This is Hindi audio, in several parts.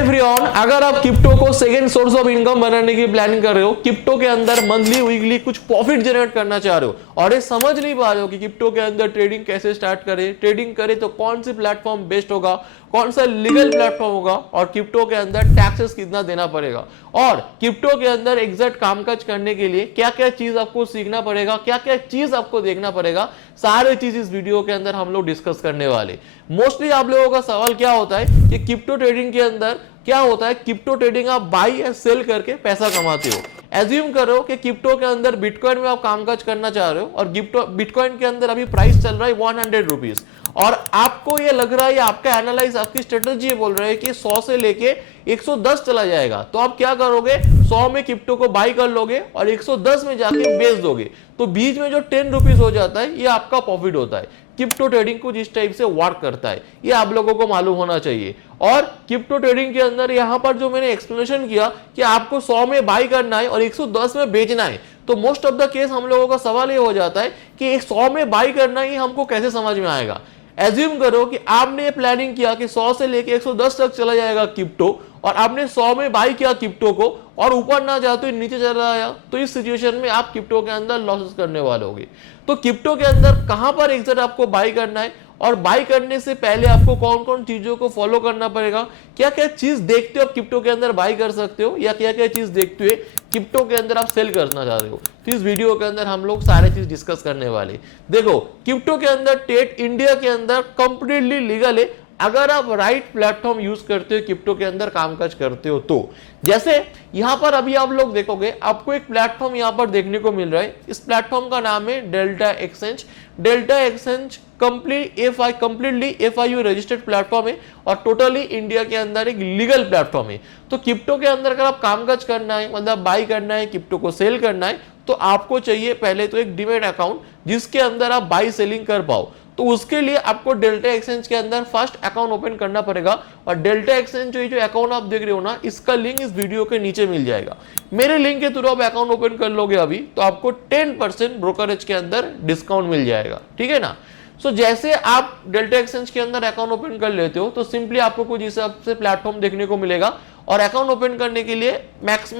एवरीवन, अगर आप क्रिप्टो को सेकंड सोर्स ऑफ इनकम बनाने की प्लानिंग कर रहे हो, क्रिप्टो के अंदर मंथली वीकली कुछ प्रॉफिट जनरेट करना चाह रहे हो और ये समझ नहीं पा रहे हो कि क्रिप्टो के अंदर ट्रेडिंग कैसे स्टार्ट करें, ट्रेडिंग करें तो कौन सी प्लेटफॉर्म बेस्ट होगा, कौन सा लीगल प्लेटफॉर्म होगा और क्रिप्टो के अंदर टैक्सेस कितना देना पड़ेगा और क्रिप्टो के अंदर एग्जैक्ट कामकाज करने के लिए क्या क्या चीज आपको सीखना पड़ेगा, क्या क्या चीज आपको देखना पड़ेगा, सारे चीज इस वीडियो के अंदर हम लोग डिस्कस करने वाले। मोस्टली आप लोगों का सवाल क्या होता है कि क्रिप्टो ट्रेडिंग के अंदर क्या होता है, क्रिप्टो ट्रेडिंग आप बाई या सेल करके पैसा कमाते हो। एज्यूम करो कि क्रिप्टो के अंदर बिटकॉइन में आप कामकाज करना चाह रहे हो और बिटकॉइन के अंदर अभी प्राइस चल रहा है 100 रुपीज और आपको ये लग रहा है, आपका एनालाइज आपकी स्ट्रेटेजी बोल रहे हैं कि 100 से लेके 110 चला जाएगा, तो आप क्या करोगे, 100 में क्रिप्टो को बाई कर लोगे और 110 में जाके बेच दोगे, तो बीच में जो 10 रुपीज हो जाता है ये आपका प्रॉफिट होता है। क्रिप्टो ट्रेडिंग कुछ इस टाइप से वर्क करता है, ये आप लोगों को मालूम होना चाहिए। और क्रिप्टो ट्रेडिंग के अंदर यहां पर जो मैंने एक्सप्लेनेशन किया कि आपको 100 में बाई करना है और 110 में बेचना है, तो मोस्ट ऑफ द केस हम लोगों का सवाल ये हो जाता है कि 100 में बाई करना ही हमको कैसे समझ में आएगा। एज्यूम करो कि आपने ये प्लानिंग किया कि 100 से लेके 110 तक चला जाएगा क्रिप्टो और आपने 100 में बाई किया क्रिप्टो को और ऊपर ना जाते नीचे चला आया, तो इस सिचुएशन में आप क्रिप्टो के अंदर लॉसेस करने वाले होगे। तो क्रिप्टो के अंदर कहां पर एग्जैक्ट आपको बाई करना है और बाई करने से पहले आपको कौन कौन चीजों को फॉलो करना पड़ेगा, क्या क्या चीज देखते हो आप क्रिप्टो के अंदर बाई कर सकते हो या क्या क्या चीज देखते हुए क्रिप्टो के अंदर आप सेल करना चाह रहे हो, तो इस वीडियो के अंदर हम लोग सारे चीज डिस्कस करने वाले। देखो, क्रिप्टो के अंदर ट्रेड इंडिया के अंदर कंप्लीटली लीगल है अगर आप राइट प्लेटफॉर्म यूज करते हो, क्रिप्टो के अंदर कामकाज करते हो तो। जैसे यहां पर अभी आप लोग देखोगे, आपको एक प्लेटफॉर्म यहां पर देखने को मिल रहा है, इस प्लेटफॉर्म का नाम है delta exchange. Delta exchange completely FIU registered platform है और टोटली इंडिया के अंदर एक लीगल प्लेटफॉर्म है। तो क्रिप्टो के अंदर अगर आप कामकाज करना है, मतलब बाई करना है, क्रिप्टो को सेल करना है, तो आपको चाहिए पहले तो एक डीमैट अकाउंट जिसके अंदर आप बाई सेलिंग कर पाओ। तो उसके लिए आपको डेल्टा एक्सचेंज के अंदर फर्स्ट अकाउंट ओपन करना पड़ेगा और डेल्टा एक्सचेंज जो अकाउंट आप देख रहे हो ना, इसका लिंक इस वीडियो के नीचे मिल जाएगा। मेरे लिंक के थ्रू आप अकाउंट ओपन कर लोगे अभी, तो आपको 10% ब्रोकरेज के अंदर डिस्काउंट मिल जाएगा, ठीक है ना। सो जैसे आप डेल्टा एक्सचेंज के अंदर अकाउंट ओपन कर लेते हो तो सिंपली आपको कुछ हिसाब से प्लेटफॉर्म देखने को मिलेगा और अकाउंट ओपन करने के लिए max to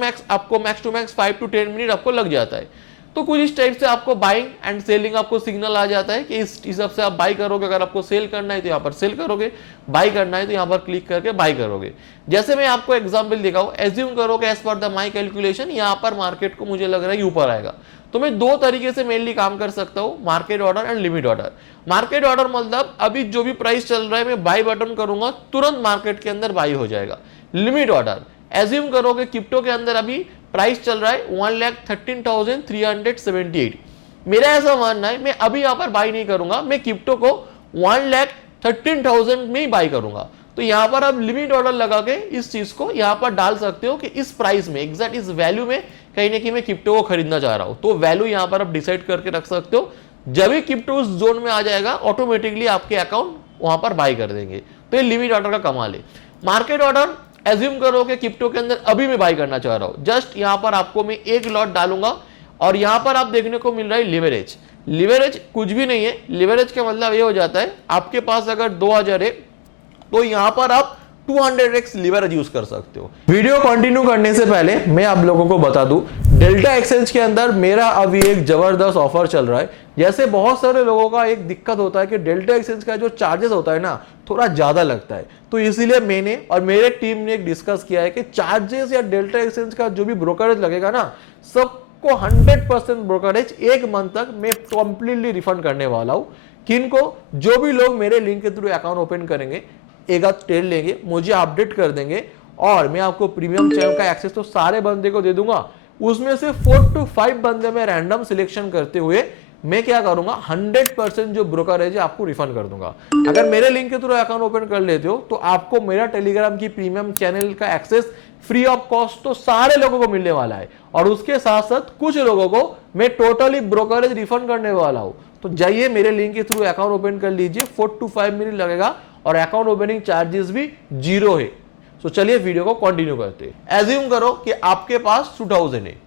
max 5 to 10 minute आपको लग जाता है। तो कुछ इस टाइप से आपको बाइंग एंड सेलिंग आपको सिग्नल आ जाता है कि इस हिसाब से आप बाई करोगे, अगर आपको सेल करना है तो यहाँ पर सेल करोगे, बाई करना है तो यहाँ पर क्लिक करके बाई करोगे। जैसे मैं आपको एग्जांपल दिखाऊं, एज्यूम करो कि as per the my calculation यहाँ पर मार्केट को मुझे लग रहा है ऊपर आएगा, तो मैं दो तरीके से मेनली काम कर सकता हूँ, market order and limit order. Market order मतलब अभी जो भी प्राइस चल रहा है मैं बाई बटन करूंगा, तुरंत मार्केट के अंदर बाई हो जाएगा। लिमिट ऑर्डर, एज्यूम करो कि क्रिप्टो के अंदर अभी प्राइस चल रहा है 1,13,378। मेरा ऐसा मानना है मैं अभी यहां पर बाई नहीं करूंगा, मैं क्रिप्टो को 1,13,000 में ही बाई करूंगा। तो यहां पर आप लिमिट ऑर्डर लगा के इस चीज को यहां पर डाल सकते हो कि इस प्राइस में, एग्जैक्ट इस वैल्यू में कहीं ना कहीं मैं क्रिप्टो को खरीदना चाह रहा हूं, तो वैल्यू यहां पर आप डिसाइड करके रख सकते हो। जब भी क्रिप्टो उस जोन में आ जाएगा ऑटोमेटिकली आपके अकाउंट वहां पर बाई कर देंगे। तो ये लिमिट ऑर्डर का कमाल है। मार्केट ऑर्डर, एज्यूम करो कि क्रिप्टो के अंदर अभी मैं बाई करना चाह रहा हूं, जस्ट यहां पर आपको मैं एक लॉट डालूंगा और यहां पर आप देखने को मिल रहा है लिवरेज। लिवरेज कुछ भी नहीं है, लिवरेज का मतलब ये हो जाता है आपके पास अगर 2000 है तो यहां पर आप 200x लिवरेज यूज कर सकते हो। वीडियो कंटिन्यू करने से पहले मैं आप लोगों को बता दूं, डेल्टा एक्सचेंज के अंदर मेरा अभी एक जबरदस्त ऑफर चल रहा है। जैसे बहुत सारे लोगों का एक दिक्कत होता है कि डेल्टा एक्सचेंज का जो चार्जेस होता है ना, थोड़ा ज्यादा लगता है, तो इसीलिए मैंने और मेरे टीम ने एक डिस्कस किया है कि चार्जेस या डेल्टा एक्सचेंज का जो भी ब्रोकरेज लगेगा ना, सबको 100% ब्रोकरेज एक मंथ तक मैं कंप्लीटली रिफंड करने वाला हूं। किनको, जो भी लोग मेरे लिंक के थ्रू अकाउंट ओपन करेंगे, एक आध ट्रेड लेंगे, मुझे अपडेट कर देंगे और मैं आपको प्रीमियम चैनल का एक्सेस तो सारे बंदे को दे दूंगा। उसमें से 4 to 5 बंदे में रैंडम सिलेक्शन करते हुए मैं क्या करूंगा, 100% जो ब्रोकरेज है आपको रिफंड कर दूंगा। अगर मेरे लिंक के थ्रू अकाउंट ओपन कर लेते हो तो आपको मेरा टेलीग्राम की प्रीमियम चैनल का एक्सेस फ्री ऑफ कॉस्ट तो सारे लोगों को मिलने वाला है और उसके साथ साथ कुछ लोगों को मैं टोटली ब्रोकरेज रिफंड करने वाला हूं। तो जाइए मेरे लिंक के थ्रू अकाउंट ओपन कर लीजिए, 4 to 5 मिनट लगेगा और अकाउंट ओपनिंग चार्जेस भी 0 है। तो चलिए वीडियो को कंटिन्यू करते हैं। एज्यूम करो कि आपके पास 2000 है,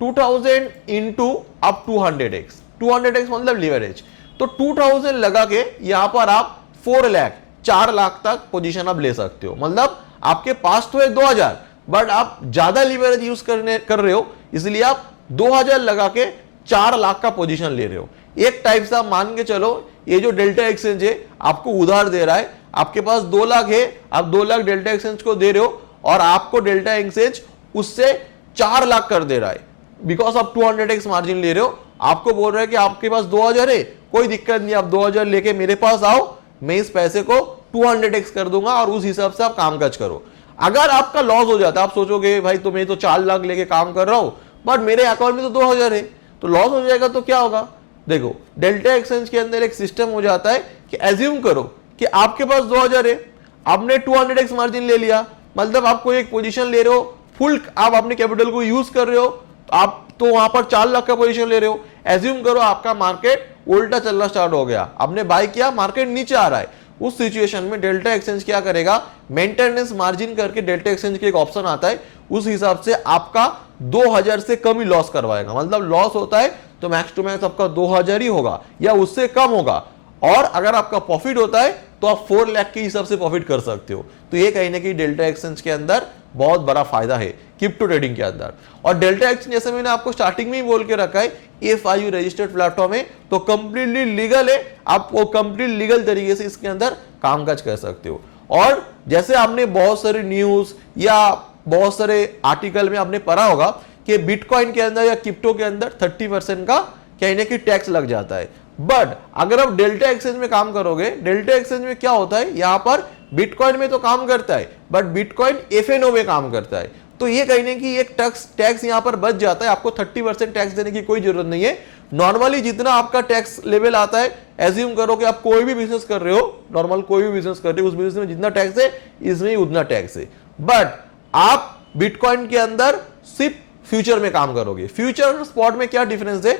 2000 इंटू अब 200x, 200x मतलब लिवरेज, तो 2000 लगा के यहां पर आप 4 लाख तक पोजीशन आप ले सकते हो। मतलब आपके पास तो है 2000, बट आप ज्यादा लीवरेज यूज कर रहे हो, इसलिए आप 2000 लगा के 4 लाख का पोजीशन ले रहे हो। एक टाइप से आप मान के चलो, ये जो डेल्टा एक्सचेंज है आपको उधार दे रहा है, आपके पास 2 लाख है, आप 2 लाख डेल्टा एक्सचेंज को दे रहे हो और आपको डेल्टा एक्सचेंज उससे 4 लाख कर दे रहा है, बिकॉज आप 200x मार्जिन ले रहे हो। आपको बोल रहा है कि आपके पास 2000 है, कोई दिक्कत नहीं, आप 2000 लेके मेरे पास आओ, मैं इस पैसे को 200x कर दूंगा और उस हिसाब से आप कामकाज करो। अगर आपका लॉस हो जाता है, आप सोचोगे भाई तो मैं तो 4 लाख लेके काम कर रहा हूं, बट मेरे अकाउंट में तो 2000 है, तो लॉस हो जाएगा तो क्या होगा? देखो, डेल्टा एक्सचेंज के अंदर एक सिस्टम हो जाता है कि एज्यूम करो कि आपके पास 2000 है, आपने 200x मार्जिन ले लिया, मतलब आपको एक पोजीशन ले रहे हो, फुल आप अपने कैपिटल को यूज कर रहे हो, आप तो वहां पर 4 लाख का पोजीशन ले रहे हो। एज्यूम करो आपका मार्केट उल्टा चलना स्टार्ट हो गया, आपने बाय किया, मार्केट नीचे आ रहा है, उस सिचुएशन में डेल्टा एक्सचेंज क्या करेगा? मेंटेनेंस मार्जिन करके डेल्टा एक्सचेंज के एक ऑप्शन आता है, उस हिसाब से आपका 2000 से कम ही लॉस करवाएगा। मतलब लॉस होता है तो मैक्स टू मैक्स आपका 2000 ही होगा या उससे कम होगा, और अगर आपका प्रॉफिट होता है तो आप 4 लाख के हिसाब से प्रॉफिट कर सकते हो। तो ये कहीं ना कहीं डेल्टा एक्सचेंज के अंदर बहुत बड़ा फायदा है क्रिप्टो ट्रेडिंग के अंदर। और डेल्टा एक्सचेंज जैसे मैंने आपको स्टार्टिंग में ही बोल के रखा है, FIU रजिस्टर्ड प्लेटफॉर्म है, तो कंप्लीटली लीगल है, आप वो कंप्लीट लीगल तरीके से इसके अंदर कामकाज कर सकते हो। और जैसे आपने बहुत सारे न्यूज या बहुत सारे आर्टिकल में आपने पढ़ा होगा कि बिटकॉइन के अंदर या क्रिप्टो के अंदर 30% का कहीं ना कहीं टैक्स लग जाता है, बट अगर आप डेल्टा एक्सचेंज में काम करोगे, डेल्टा एक्सचेंज में क्या होता है, यहां पर बिटकॉइन में तो काम करता है, बट बिटकॉइन FNO में काम करता है, तो ये कहने की एक टैक्स यहां पर बच जाता है, आपको 30% टैक्स देने की कोई जरूरत नहीं है। नॉर्मली जितना आपका टैक्स लेवल आता है, एज्यूम करो कि आप कोई भी बिजनेस कर रहे हो, नॉर्मल कोई भी बिजनेस कर रहे हो, उस बिजनेस में जितना टैक्स है इसमें ही उतना टैक्स है, बट आप बिटकॉइन के अंदर सिर्फ फ्यूचर में काम करोगे। फ्यूचर और स्पॉट में क्या डिफरेंस है?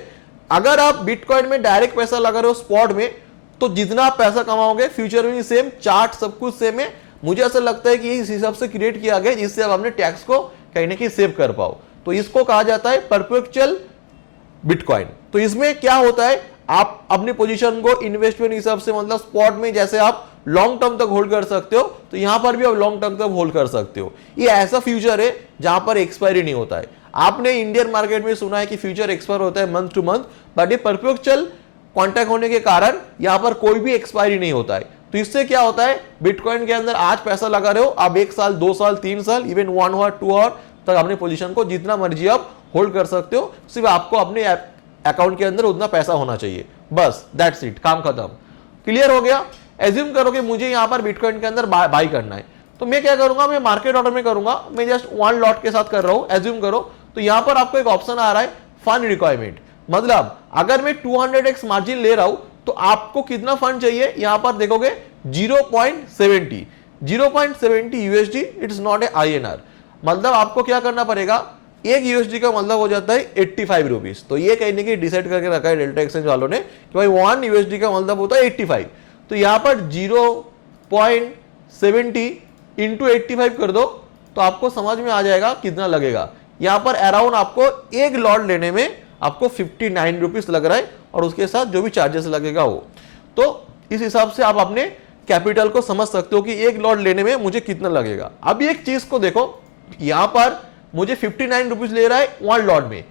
अगर आप बिटकॉइन में डायरेक्ट पैसा लगा रहे हो स्पॉट में, तो जितना आप पैसा कमाओगे फ्यूचर में सेम, चार्ट सब कुछ सेम है। मुझे ऐसा लगता है कि इस हिसाब से क्रिएट किया गया जिससे आप अपने टैक्स को कहीं ना कहीं सेव कर पाओ, तो इसको कहा जाता है परपेचुअल बिटकॉइन। तो इसमें क्या होता है, आप अपने पोजीशन को इन्वेस्टमेंट हिसाब से, मतलब स्पॉट में जैसे आप लॉन्ग टर्म तक होल्ड कर सकते हो, तो यहां पर भी आप लॉन्ग टर्म तक होल्ड कर सकते हो। ये ऐसा फ्यूचर है जहां पर एक्सपायरी नहीं होता है। आपने इंडियन मार्केट में सुना है कि फ्यूचर एक्सपायर होता है मंथ टू मंथ, बट ये परपेचुअल कॉन्ट्रैक्ट होने के कारण यहां पर कोई भी एक्सपायरी नहीं होता है। तो इससे क्या होता है, बिटकॉइन के अंदर आज पैसा लगा रहे हो, आप 1 साल 2 साल 3 साल इवन 1 आवर 2 आवर तक अपने पोजीशन को जितना मर्जी आप होल्ड कर सकते हो, सिर्फ आपको अपने अकाउंट के अंदर उतना पैसा होना चाहिए, बस दैट्स इट, काम खत्म। क्लियर हो गया? एज्यूम करो कि मुझे यहां पर बिटकॉइन के अंदर बाय करना है, तो मैं क्या करूंगा, मैं मार्केट ऑर्डर में करूंगा, मैं जस्ट 1 लॉट के साथ कर रहा हूं। एज्यूम करो तो यहां पर आपको एक ऑप्शन आ रहा है फंड रिक्वायरमेंट, मतलब अगर मैं 200x मार्जिन ले रहा हूं तो आपको कितना फंड चाहिए, यहां पर देखोगे 0.70 USD, it's not a INR। मतलब आपको क्या करना पड़ेगा, 1 USD का मतलब हो जाता है 85 रुपीज। तो ये कहने की डिसाइड करके रखा है डेल्टा एक्सचेंज वालों ने कि भाई 1 USD का मतलब होता है 85, तो यहां पर 0.70 इंटू 85 कर दो तो आपको समझ में आ जाएगा कितना लगेगा। यहां पर अराउंड आपको एक लॉट लेने में आपको 59 रुपीज लग रहा है, और उसके साथ जो भी चार्जेस लगेगा वो। तो इस हिसाब से आप अपने कैपिटल को समझ सकते हो कि एक लॉट लेने में मुझे कितना लगेगा। अब एक चीज को देखो, यहां पर मुझे 59 रुपीज ले रहा है 1 लॉट में,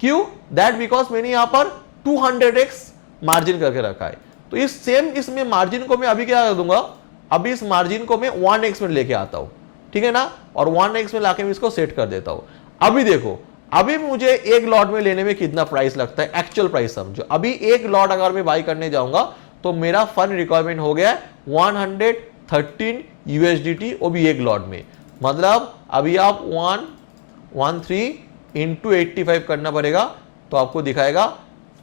क्यों? दैट बिकॉज मैंने यहां पर 200x मार्जिन करके रखा है। तो इस सेम इसमें मार्जिन को मैं अभी क्या कर दूंगा, अभी इस मार्जिन को मैं 1x में लेके आता हूं, ठीक है ना, और 1x में लाके मैं इसको सेट कर देता हूं। अभी देखो, अभी मुझे एक लॉट में लेने में कितना प्राइस लगता है, एक्चुअल प्राइस समझो। अभी एक लॉट अगर मैं बाई करने जाऊंगा तो मेरा फंड रिक्वायरमेंट हो गया 113 USDT, वो भी एक लॉट में। मतलब अभी आप 113 इंटू 85 करना पड़ेगा, तो आपको दिखाएगा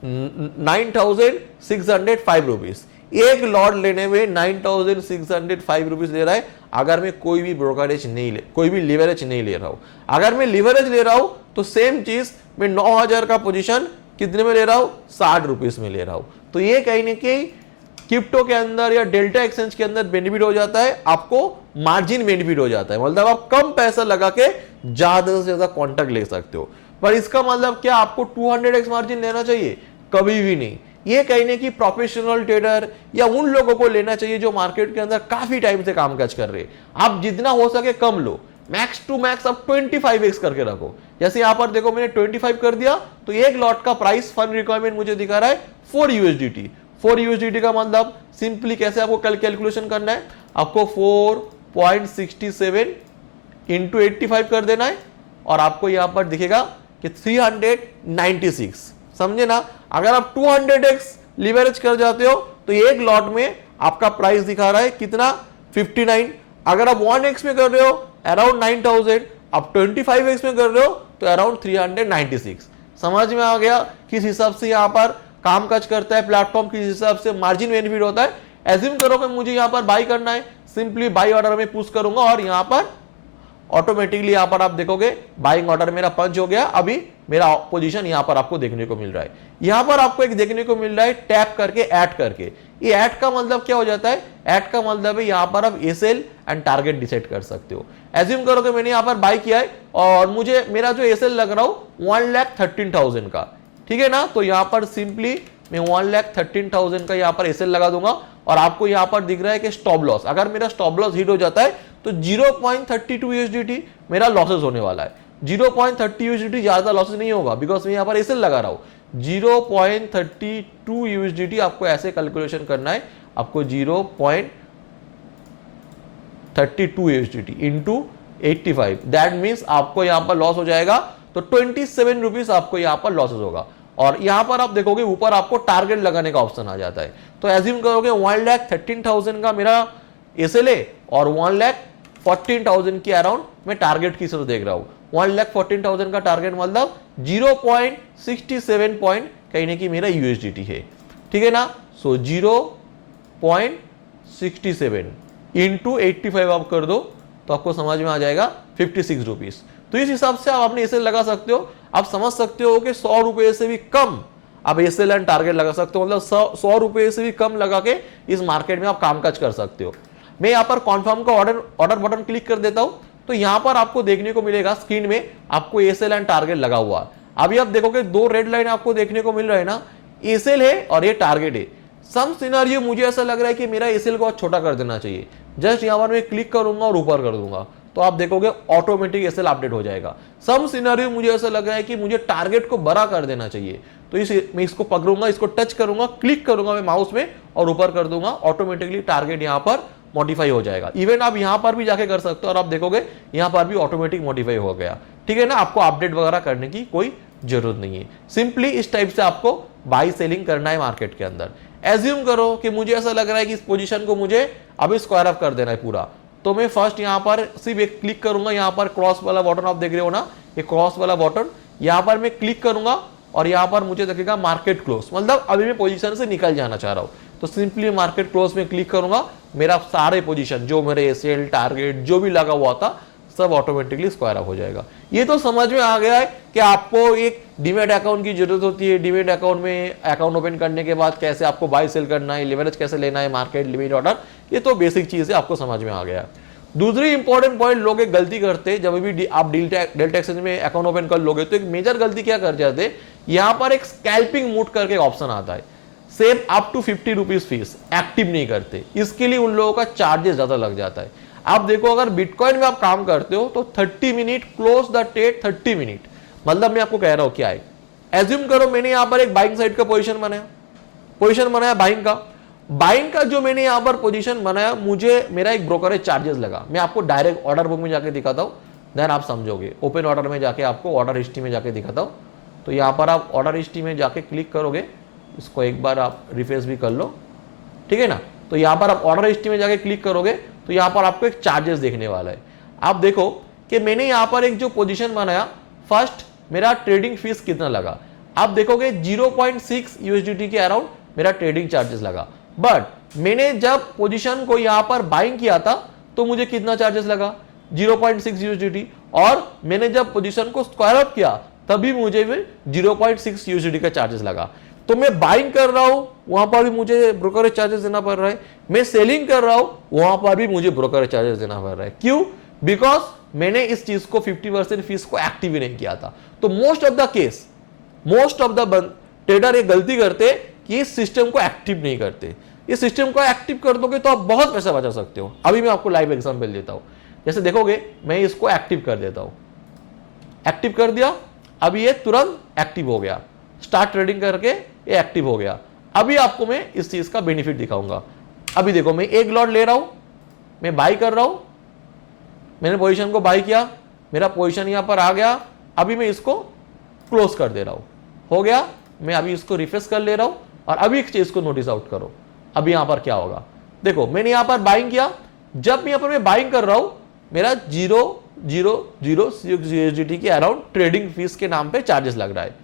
9605 रुपीज। एक लॉट लेने में 9605 रुपीज ले रहा है, अगर मैं कोई भी ब्रोकरेज नहीं ले, कोई भी लिवरेज नहीं ले रहा हूं। अगर मैं लिवरेज ले रहा हूं तो सेम चीज मैं 9000 का पोजीशन कितने में ले रहा हूं, 60 रुपीज में ले रहा हूं। तो ये कहीं ना कहीं क्रिप्टो के अंदर या डेल्टा एक्सचेंज के अंदर बेनिफिट हो जाता है, आपको मार्जिन बेनिफिट हो जाता है। मतलब आप कम पैसा लगा के ज्यादा से ज्यादा कॉन्ट्रैक्ट ले सकते हो। पर इसका मतलब क्या आपको 200x मार्जिन लेना चाहिए? कभी भी नहीं। ये कहने की प्रोफेशनल ट्रेडर या उन लोगों को लेना चाहिए जो मार्केट के अंदर काफी टाइम से कामकाज कर रहे हैं। आप जितना हो सके कम लो, मैक्स टू मैक्स आप 25x करके रखो। जैसे यहां पर देखो मैंने 25 कर दिया, तो एक लॉट का प्राइस फंड रिक्वायरमेंट मुझे दिखा रहा है 4 USDT। 4 USDT का मतलब सिंपली कैसे आपको कल कैलकुलेशन करना है, आपको 4.67 इंटू 85 कर देना है और आपको यहां पर दिखेगा कि 396। समझे ना? अगर आप 200x लीवरेज कर जाते हो तो एक लॉट में आपका प्राइस दिखा रहा है कितना, 59। अगर आप 1x में कर रहे हो अराउंड 9000, आप 25x में कर रहे हो तो अराउंड 396। समझ में आ गया किस हिसाब से यहां पर कामकाज करता है प्लेटफॉर्म, किस हिसाब से मार्जिन बेनिफिट होता है। एज्यूम करो कि मुझे यहां पर बाई करना है, सिंपली बाई ऑर्डर में पुश करूंगा और यहां पर ऑटोमेटिकली यहां पर आप देखोगे बाइंग ऑर्डर मेरा पंच हो गया। अभी मेरा पोजीशन यहां पर आपको देखने को मिल रहा है। यहां पर आपको एक देखने को मिल रहा है टैप करके ऐड करके। ये ऐड का मतलब क्या हो जाता है, ऐड का मतलब है यहां पर आप एसएल एंड टारगेट डिसाइड कर सकते हो। एज्यूम करो कि मैंने यहां पर बाई किया है और मुझे मेरा जो एसएल लग रहा हूं 1,13,000 का, ठीक है ना। तो यहां पर सिंपली मैं 1,13,000 का यहां पर एसएल लगा दूंगा और आपको यहां पर दिख रहा है कि स्टॉप लॉस, अगर मेरा स्टॉप लॉस हिट हो जाता है तो 0.32 USDT मेरा लॉसेस होने वाला है। 0.30 USDT ज्यादा लॉसेस नहीं होगा बिकॉज मैं यहां पर एसएल लगा रहा हूं। 0.32 USDT आपको ऐसे कैलकुलेशन करना है, आपको 0.32 USDT इंटू 85, दैट मीन्स आपको यहां पर लॉस हो जाएगा तो 27 रुपीज आपको यहां पर लॉसेस होगा। और यहां पर आप देखोगे ऊपर आपको टारगेट लगाने का ऑप्शन आ जाता है। तो एज्यूम करोगे 1,13,000 का मेरा एसएल है और 1,14,000 के अराउंड मैं टारगेट की तरफ देख रहा हूं। 1,14,000 का टारगेट मतलब 0.67 पॉइंट कहने की मेरा USDT है, ठीक है ना। सो 0.67 इंटू 85 आप कर दो तो आपको समझ में आ जाएगा 56 रुपीज। तो इस हिसाब से आप अपने एसएल लगा सकते हो। आप समझ सकते हो कि 100 रुपए से भी कम आप एसएल एंड टारगेट लगा सकते हो, मतलब 100 रुपए से भी कम लगा के इस मार्केट में आप कामकाज कर सकते हो। मैं यहां पर कॉन्फर्म का ऑर्डर बटन क्लिक कर देता हूं तो यहां पर आपको देखने को मिलेगा स्क्रीन में आपको एसएल एंड टारगेट लगा हुआ। अभी आप देखोगे दो रेड लाइन आपको देखने को मिल रहा है ना, एसएल है और ये टारगेट है। सम सिनेरियो मुझे ऐसा लग रहा है कि मेरा एसएल को छोटा कर देना चाहिए। जस्ट यहां पर मैं क्लिक करूंगा और ऊपर कर दूंगा तो आप देखोगे ऑटोमेटिक एसएल अपडेट हो जाएगा। सम सिनेरियो मुझे ऐसा लग रहा है कि मुझे टारगेट को बड़ा कर देना चाहिए, तो मैं इसको पकड़ूंगा, इसको टच करूंगा, क्लिक करूंगा मैं माउस में और ऊपर कर दूंगा, ऑटोमेटिकली टारगेट यहां पर मॉडिफाई हो जाएगा। इवन आप यहां पर भी जाके कर सकते हो और आप देखोगे यहां पर भी ऑटोमेटिक मॉडिफाई हो गया, ठीक है ना। आपको अपडेट वगैरह करने की कोई जरूरत नहीं है। सिंपली इस टाइप से आपको बाई सेलिंग करना है मार्केट के अंदर। एज्यूम करो कि मुझे ऐसा लग रहा है कि इस पोजीशन को मुझे अभी स्क्वायर अप कर देना है पूरा, तो मैं फर्स्ट यहां पर सिर्फ एक क्लिक करूंगा, यहां पर क्रॉस वाला बटन आप देख रहे हो ना, ये क्रॉस वाला बटन, यहां पर मैं क्लिक करूंगा और यहां पर मुझे दिखेगा मार्केट क्लोज, मतलब अभी मैं पोजीशन से निकल जाना चाह रहा हूं। तो सिंपली मार्केट क्लोज में क्लिक करूंगा, मेरा सारे पोजीशन जो मेरे एसएल टारगेट जो भी लगा हुआ था सब ऑटोमेटिकली स्क्वायर अप हो जाएगा। ये तो समझ में आ गया है कि आपको एक डीमैट अकाउंट की जरूरत होती है। डीमैट अकाउंट में अकाउंट ओपन करने के बाद कैसे आपको बाय सेल करना है, लेवरेज कैसे लेना है, मार्केट लिमिट ऑर्डर, ये तो बेसिक चीज है, आपको समझ में आ गया। दूसरी इंपॉर्टेंट पॉइंट लोग एक गलती करते हैं, जब भी आप डेल्टा एक्सचेंज में अकाउंट ओपन कर लोगे तो एक मेजर गलती क्या कर जाते हैं, यहां पर एक स्कैल्पिंग मूड करके ऑप्शन आता है, save up to 50 rupees fees, active नहीं करते। इसके लिए उन लोगों का चार्जेस ज्यादा लग जाता है। आप देखो अगर बिटकॉइन में आप काम करते हो तो 30 minute close the trade, 30 minute, मतलब मैं आपको कह रहा हूं क्या है। एज्यूम करो मैंने यहां पर एक बाइंग साइड का पोजीशन बनाया बाइंग का। बाइंग का जो मैंने यहां पर पोजीशन बनाया, मुझे मेरा एक ब्रोकरेज चार्जेस लगा। मैं आपको डायरेक्ट ऑर्डर बुक में जाके दिखाता हूं, देन आप समझोगे। ओपन ऑर्डर में जाके आपको ऑर्डर हिस्ट्री में जाके दिखाता हूं। तो यहां पर आप ऑर्डर हिस्ट्री में जाके क्लिक करोगे, इसको एक बार आप रिफ्रेश भी कर लो, ठीक है ना। तो यहां पर आप ऑर्डर हिस्ट्री में जाके क्लिक करोगे तो यहां पर आपको एक चार्जेस देखने वाला है। आप देखो कि मैंने यहां पर एक जो पोजीशन बनाया, फर्स्ट मेरा ट्रेडिंग फीस कितना लगा, आप देखोगे 0.6 USDT के अराउंड मेरा ट्रेडिंग चार्जेस लगा। बट मैंने जब पोजीशन को यहां पर बाइंग किया था तो मुझे कितना चार्जेस लगा, 0.6 USDT, और मैंने जब पोजीशन को स्क्वायर अप किया तभी मुझे भी 0.6 USDT का चार्जेस लगा। तो मैं बाइंग कर रहा हूं, वहां पर भी मुझे ब्रोकरेज चार्जेस देना पड़ रहा है। मैं सेलिंग कर रहा हूं, वहां पर भी मुझे ब्रोकरेज चार्जेस देना पड़ रहा है। क्यों? बिकॉज मैंने इस चीज को 50% फीस को एक्टिव ही नहीं किया था। तो मोस्ट ऑफ द ट्रेडर एक गलती करते कि इस सिस्टम को एक्टिव नहीं करते। इस सिस्टम को एक्टिव कर दोगे तो आप बहुत पैसा बचा सकते हो। अभी मैं आपको लाइव एग्जांपल देता हूं। जैसे देखोगे, मैं इसको एक्टिव कर देता हूं, एक्टिव कर दिया, अभी ये तुरंत एक्टिव हो गया, स्टार्ट ट्रेडिंग करके ये एक्टिव हो गया। अभी आपको मैं इस चीज का बेनिफिट दिखाऊंगा। अभी देखो, मैं एक लॉट ले रहा हूं, मैं बाई कर रहा हूं, मैंने पोजीशन को बाई किया, मेरा पोजीशन यहां पर आ गया। अभी मैं इसको क्लोज कर दे रहा हूं, हो गया। मैं अभी इसको रिफ्रेश कर ले रहा हूं और अभी एक चीज को नोटिस आउट करो। अभी यहां पर क्या होगा, देखो मैंने यहां पर बाइंग किया। जब यहां पर मैं बाइंग कर रहा हूं, मेरा 0.006 USDT के अराउंड ट्रेडिंग फीस के नाम पे चार्जेस लग रहा है।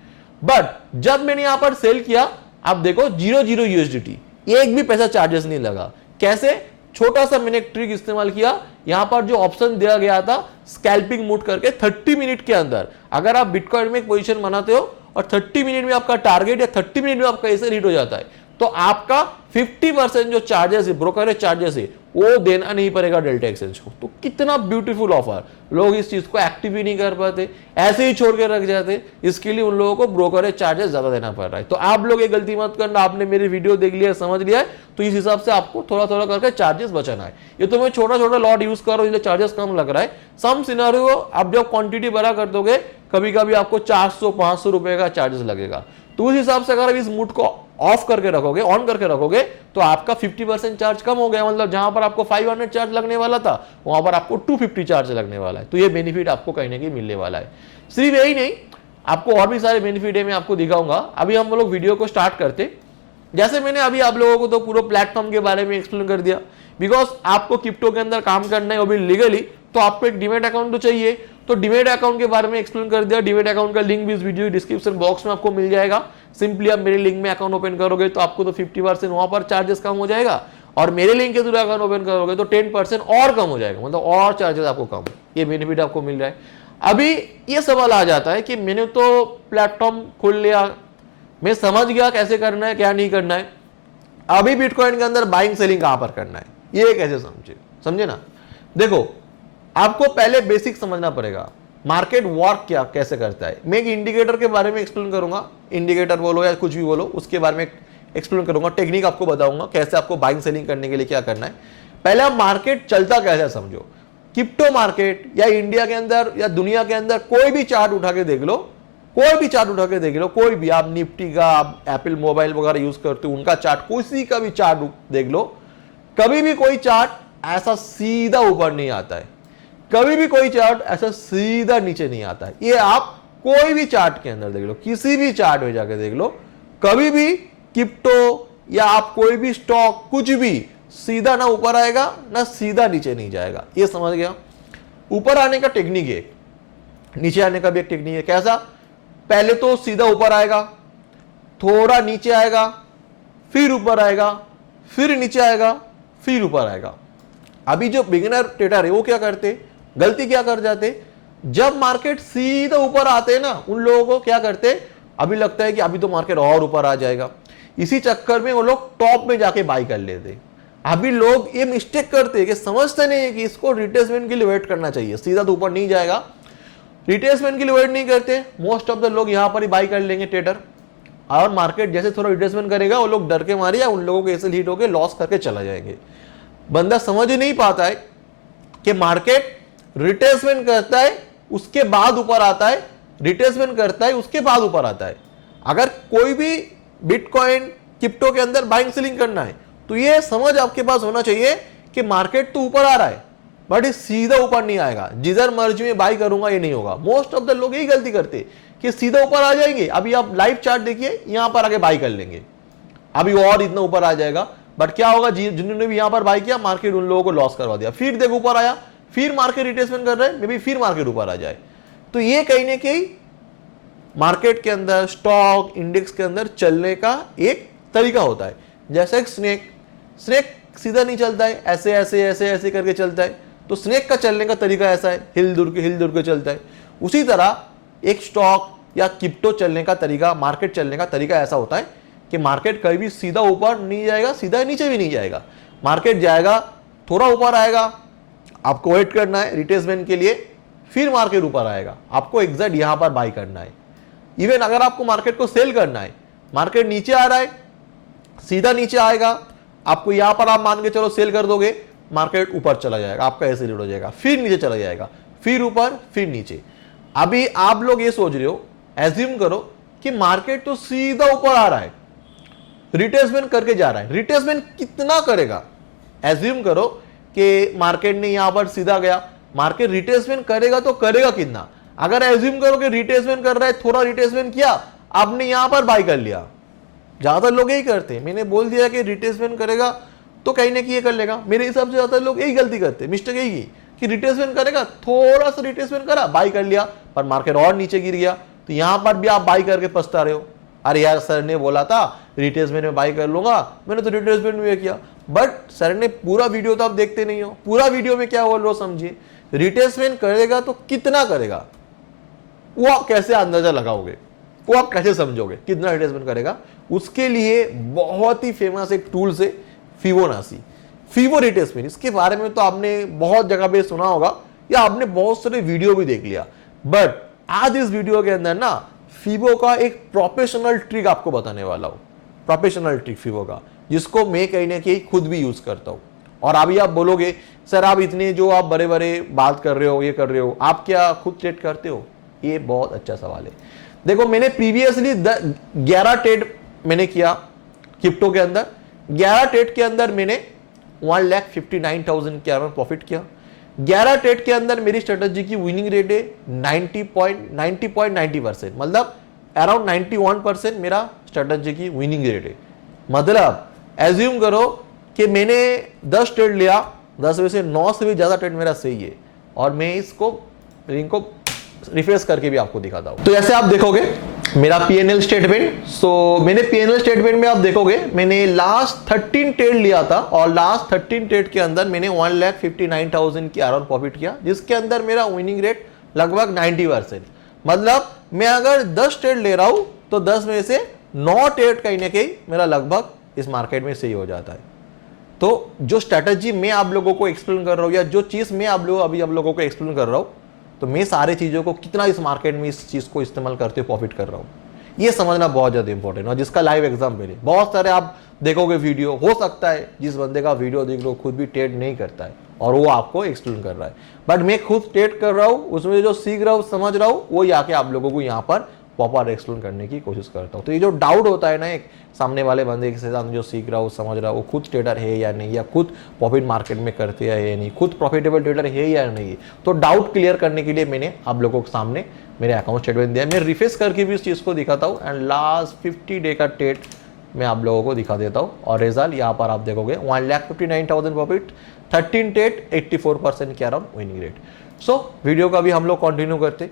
बट जब मैंने यहां पर सेल किया, आप देखो 0 USDT, एक भी पैसा चार्जेस नहीं लगा। कैसे? छोटा सा मैंने एक ट्रिक इस्तेमाल किया। यहां पर जो ऑप्शन दिया गया था स्कैल्पिंग मूड करके, 30 मिनट के अंदर अगर आप बिटकॉइन में एक पोजीशन बनाते हो और 30 मिनट में आपका टारगेट या 30 मिनट में आपका ऐसे हिट हो जाता है, तो आपका 50% जो चार्जेस है, ब्रोकरेज चार्जेस है, वो देना नहीं पड़ेगा डेल्टा एक्सचेंज को। तो कितना ब्यूटीफुल ऑफर। लोग इस चीज को एक्टिव ही नहीं कर पाते, ऐसे ही छोड़ के रख जाते। इसके लिए उन लोगों को ब्रोकरेज चार्जेस ज्यादा देना पड़ रहा है। तो आप लोग ये गलती मत करना। आपने मेरी वीडियो देख लिया, समझ लिया है, तो इस हिसाब से आपको थोड़ा थोड़ा करके चार्जेस बचाना है। ये तो मैं छोटा छोटा लॉट यूज कर रहा हूँ, इसलिए चार्जेस कम लग रहा है। सम सिनेरियो आप जब क्वांटिटी बड़ा कर दोगे, कभी कभी आपको 400-500 रुपए का चार्जेस लगेगा। तो उस हिसाब से अगर इस मूड को ऑफ करके रखोगे, ऑन करके रखोगे, तो आपका 50% चार्ज कम हो गया। मतलब जहां पर आपको 500 चार्ज लगने वाला था, वहां पर आपको 250 चार्ज लगने वाला है। तो ये बेनिफिट आपको कहीं ना कहीं मिलने वाला है। सिर्फ यही नहीं, आपको और भी सारे बेनिफिट है, मैं आपको दिखाऊंगा। अभी हम लोग वीडियो को स्टार्ट करते। जैसे मैंने अभी आप लोगों को तो पूरे प्लेटफॉर्म के बारे में एक्सप्लेन कर दिया। बिकॉज आपको क्रिप्टो के अंदर काम करना है, वो भी लीगली, तो आपको एक डीमैट अकाउंट तो चाहिए। तो डीमैट अकाउंट के बारे में एक्सप्लेन कर दिया। डीमैट अकाउंट का लिंक भी इस वीडियो डिस्क्रिप्शन बॉक्स में आपको मिल जाएगा। सिंपली आप मेरे लिंक में अकाउंट ओपन करोगे तो आपको तो 50% वहां पर चार्जेस कम हो जाएगा, और मेरे लिंक के थ्रू अकाउंट ओपन करोगे तो 10% और कम हो जाएगा, मतलब और चार्जेस आपको कम। ये बेनिफिट आपको मिल रहा है। अभी ये सवाल आ जाता है कि मैंने तो प्लेटफॉर्म खोल लिया, मैं समझ गया कैसे करना है, क्या नहीं करना है, अभी बिटकॉइन के अंदर बाइंग सेलिंग कहां पर करना है, ये कैसे समझे ना। देखो, आपको पहले बेसिक समझना पड़ेगा, मार्केट वर्क क्या कैसे करता है। मैं एक इंडिकेटर के बारे में एक्सप्लेन करूंगा, इंडिकेटर बोलो या कुछ भी बोलो, उसके बारे में एक्सप्लेन करूंगा, टेक्निक आपको बताऊंगा कैसे आपको बाइंग सेलिंग करने के लिए क्या करना है। पहले आप मार्केट चलता कैसे समझो। क्रिप्टो मार्केट या इंडिया के अंदर या दुनिया के अंदर कोई भी चार्ट उठा के देख लो, कोई भी चार्ट उठा के देख लो, कोई भी, आप निफ्टी का, आप एप्पल मोबाइल वगैरह यूज करते हो उनका चार्ट, किसी का भी चार्ट देख लो, कभी भी कोई चार्ट ऐसा सीधा ऊपर नहीं आता है, कभी भी कोई चार्ट ऐसा सीधा नीचे नहीं आता है। ये आप कोई भी चार्ट के अंदर देख लो, किसी भी चार्ट में जाके देख लो, कभी भी क्रिप्टो या आप कोई भी स्टॉक, कुछ भी सीधा ना ऊपर आएगा ना सीधा नीचे नहीं जाएगा। ये समझ गया। ऊपर आने का टेक्निक है, नीचे आने का भी एक टेक्निक है। कैसा? पहले तो सीधा ऊपर आएगा, थोड़ा नीचे आएगा, फिर ऊपर आएगा, फिर नीचे आएगा, फिर ऊपर आएगा। अभी जो बिगिनर ट्रेडर है वो क्या करते, गलती क्या कर जाते, जब मार्केट सीधा ऊपर आते हैं ना, उन लोगों को क्या करते, अभी लगता है कि अभी तो मार्केट और ऊपर आ जाएगा, इसी चक्कर में वो लोग टॉप में जाके बाई कर लेते। अभी लोग ये मिस्टेक करते हैं कि समझते नहीं है कि इसको रिट्रेसमेंट के लिए वेट करना चाहिए, सीधा तो ऊपर नहीं जाएगा, रिट्रेसमेंट के लिए वेट नहीं करते। मोस्ट ऑफ द लोग यहां पर ही बाई कर लेंगे ट्रेडर, और मार्केट जैसे थोड़ा रिट्रेसमेंट करेगा, वो लोग डर के मारे या उन लोगों के ऐसे हिट होकर लॉस करके चला जाएंगे। बंदा समझ ही नहीं पाता है कि मार्केट रिट्रेसमेंट करता है उसके बाद ऊपर आता है, रिट्रेसमेंट करता है उसके बाद ऊपर आता है। अगर कोई भी बिटकॉइन क्रिप्टो के अंदर बाइंग सेलिंग करना है तो ये समझ आपके पास होना चाहिए कि मार्केट तो ऊपर आ रहा है, बट ये सीधा ऊपर नहीं आएगा, जिधर मर्जी में बाई करूंगा ये नहीं होगा। मोस्ट ऑफ द लोग यही गलती करते कि सीधा ऊपर आ जाएंगे। अभी आप लाइव चार्ट देखिए, यहां पर आगे बाई कर लेंगे, अभी और इतना ऊपर आ जाएगा, बट क्या होगा, जिन्होंने भी यहां पर बाई किया, मार्केट उन लोगों को लॉस करवा दिया। फिर देखो ऊपर आया, फिर मार्केट रिट्रेसमेंट कर रहा है, मे बी फिर मार्केट ऊपर आ जाए। तो ये कहीं ना कहीं मार्केट के अंदर, स्टॉक इंडेक्स के अंदर चलने का एक तरीका होता है। जैसे एक स्नेक सीधा नहीं चलता है, ऐसे ऐसे ऐसे ऐसे करके चलता है, तो स्नेक का चलने का तरीका ऐसा है, हिल दुर के चलता है। उसी तरह एक स्टॉक या क्रिप्टो चलने का तरीका, मार्केट चलने का तरीका ऐसा होता है कि मार्केट कभी भी सीधा ऊपर नहीं जाएगा, सीधा नीचे भी नहीं जाएगा। मार्केट जाएगा, थोड़ा ऊपर आएगा, आपको वेट करना है रिट्रेसमेंट के लिए, फिर मार्केट ऊपर आएगा, आपको एग्जैक्ट यहां पर बाई करना है। इवन अगर आपको मार्केट को सेल करना है, मार्केट नीचे आ रहा है, सीधा नीचे आएगा, आपको यहां पर आप मान के चलो सेल कर दोगे, मार्केट ऊपर चला जाएगा, आपका ऐसे रेट हो जाएगा, फिर नीचे चला जाएगा, फिर ऊपर, फिर नीचे। अभी आप लोग ये सोच रहे हो, एज्यूम करो कि मार्केट तो सीधा ऊपर आ रहा है, रिट्रेसमेंट करके जा रहा है, रिट्रेसमेंट कितना करेगा? एज्यूम करो कि मार्केट ने यहां पर सीधा गया, मार्केट रिट्रेसमेंट करेगा तो करेगा कितना? अगर एज्यूम करो कि रिट्रेसमेंट कर रहा है, थोड़ा रिट्रेसमेंट किया, आपने यहां पर बाय कर लिया। ज्यादातर लोग यही करते हैं, मैंने बोल दिया कि रिट्रेसमेंट करेगा तो कहीं ना कहीं ये कर लेगा। मेरे हिसाब से ज्यादातर लोग यही गलती करते हैं, मिस्टेक यही की कि रिट्रेसमेंट करेगा, थोड़ा सा रिट्रेसमेंट करा, बाय कर लिया, पर मार्केट और नीचे गिर गया, तो यहां पर भी आप बाय करके पछता रहे हो। अरे यार सर ने बोला था रिट्रेसमेंट में बाय कर लूंगा, मैंने तो रिट्रेसमेंट में किया, बट सर ने पूरा वीडियो तो आप देखते नहीं हो। पूरा वीडियो में क्या बोल रहा हो समझिए, रिट्रेसमेंट करेगा तो कितना करेगा वो आप कैसे अंदाजा लगाओगे, वो आप कैसे समझोगे कितना रिट्रेसमेंट करेगा? उसके लिए बहुत ही फेमस एक टूल है फिबोनाची, फिबो रिट्रेसमेंट। इसके बारे में तो आपने बहुत जगह पे सुना होगा या आपने बहुत सारे वीडियो भी देख लिया, बट आज इस वीडियो के अंदर ना फिबो का एक प्रोफेशनल ट्रिक आपको बताने वाला हूं, प्रोफेशनल ट्रिक फिबो का, जिसको मैं कहीं ना कहीं खुद भी यूज करता हूं। और अभी आप बोलोगे सर आप इतने जो आप बड़े बड़े बात कर रहे हो, ये कर रहे हो, आप क्या खुद ट्रेड करते हो? ये बहुत अच्छा सवाल है। देखो मैंने प्रीवियसली 11 ट्रेड मैंने किया क्रिप्टो के अंदर, 11 ट्रेड के अंदर मैंने 1,59,000 के अराउंड प्रॉफिट किया। 11 ट्रेड के अंदर मेरी स्ट्रेटजी की विनिंग रेट है 90.90%, मतलब अराउंड 91% मेरा स्ट्रेटजी की विनिंग रेट है। मतलब एज्यूम करो कि मैंने 10 ट्रेड लिया, 10 में से 9 से भी ज्यादा ट्रेड मेरा सही है, और मैं इसको इनको रिफ्रेश करके भी आपको दिखाता हूं। तो जैसे आप देखोगे मेरा पीएनएल स्टेटमेंट, सो मैंने पीएनएल स्टेटमेंट में आप देखोगे मैंने लास्ट 13 ट्रेड लिया था, और लास्ट 13 ट्रेड के अंदर मैंने 1,59,000 की अराउंड प्रॉफिट किया, जिसके अंदर मेरा विनिंग रेट लगभग 90%। मतलब मैं अगर 10 ट्रेड ले रहा हूं तो 10 में से 9 ट्रेड कहीं ना कहीं मेरा लगभग इस मार्केट में सही हो जाता है। तो जो स्ट्रेटजी मैं आप लोगों को एक्सप्लेन कर रहा हूं, या जो चीज मैं आप लोगों को एक्सप्लेन कर रहा हूं, तो मैं सारे चीजों को कितना इस मार्केट में इस चीज को इस्तेमाल करते हुए प्रॉफिट कर रहा हूं, ये समझना बहुत ज्यादा इंपॉर्टेंट है। और जिसका लाइव एग्जाम्पल है, बहुत सारे आप देखोगे वीडियो, हो सकता है जिस बंदे का वीडियो देख लो खुद भी ट्रेड नहीं करता है और वो आपको एक्सप्लेन कर रहा है, बट मैं खुद ट्रेड कर रहा हूं, उसमें जो सीख रहा हूं समझ रहा हूं, वो आके आप लोगों को यहाँ पर प्रॉपर एक्सप्लेन करने की कोशिश करता हूँ। तो ये जो डाउट होता है ना, एक सामने वाले बंदे के साथ जो सीख रहा हो समझ रहा हो वो खुद ट्रेडर है या नहीं, या खुद प्रॉफिट मार्केट में करते हैं या नहीं, खुद प्रॉफिटेबल ट्रेडर है या नहीं, तो डाउट क्लियर करने के लिए मैंने आप लोगों के सामने मेरे अकाउंट स्टेटमेंट दिया। मैं रिफ्रेश करके भी इस चीज़ को दिखाता हूँ, एंड लास्ट 50 डे का ट्रेड मैं आप लोगों को दिखा देता हूँ, और रिजल्ट यहाँ पर आप देखोगे 1,59,000 प्रॉफिट, 13 ट्रेड, 84% के around winning rate. So video का भी हम लोग कंटिन्यू करते।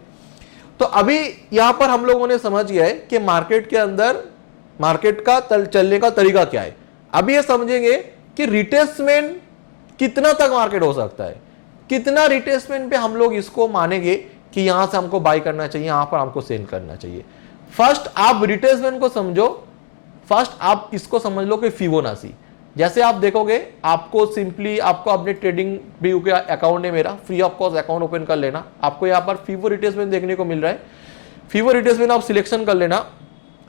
तो अभी यहां पर हम लोगों ने समझ गया है कि मार्केट के अंदर मार्केट का चलने का तरीका क्या है। अभी ये समझेंगे कि रिट्रेसमेंट कितना तक मार्केट हो सकता है, कितना रिट्रेसमेंट पे हम लोग इसको मानेंगे कि यहां से हमको बाय करना चाहिए, यहां पर हमको सेल करना चाहिए। फर्स्ट आप रिट्रेसमेंट को समझो, फर्स्ट आप इसको समझ लो कि फिबोनाची। जैसे आप देखोगे आपको सिंपली आपको अपने ट्रेडिंग व्यू के अकाउंट है मेरा, free of cost account open कर लेना, आपको यहाँ पर फिबो रिट्रेसमेंट देखने को मिल रहा है। फिबो रिट्रेसमेंट आप सिलेक्शन कर लेना,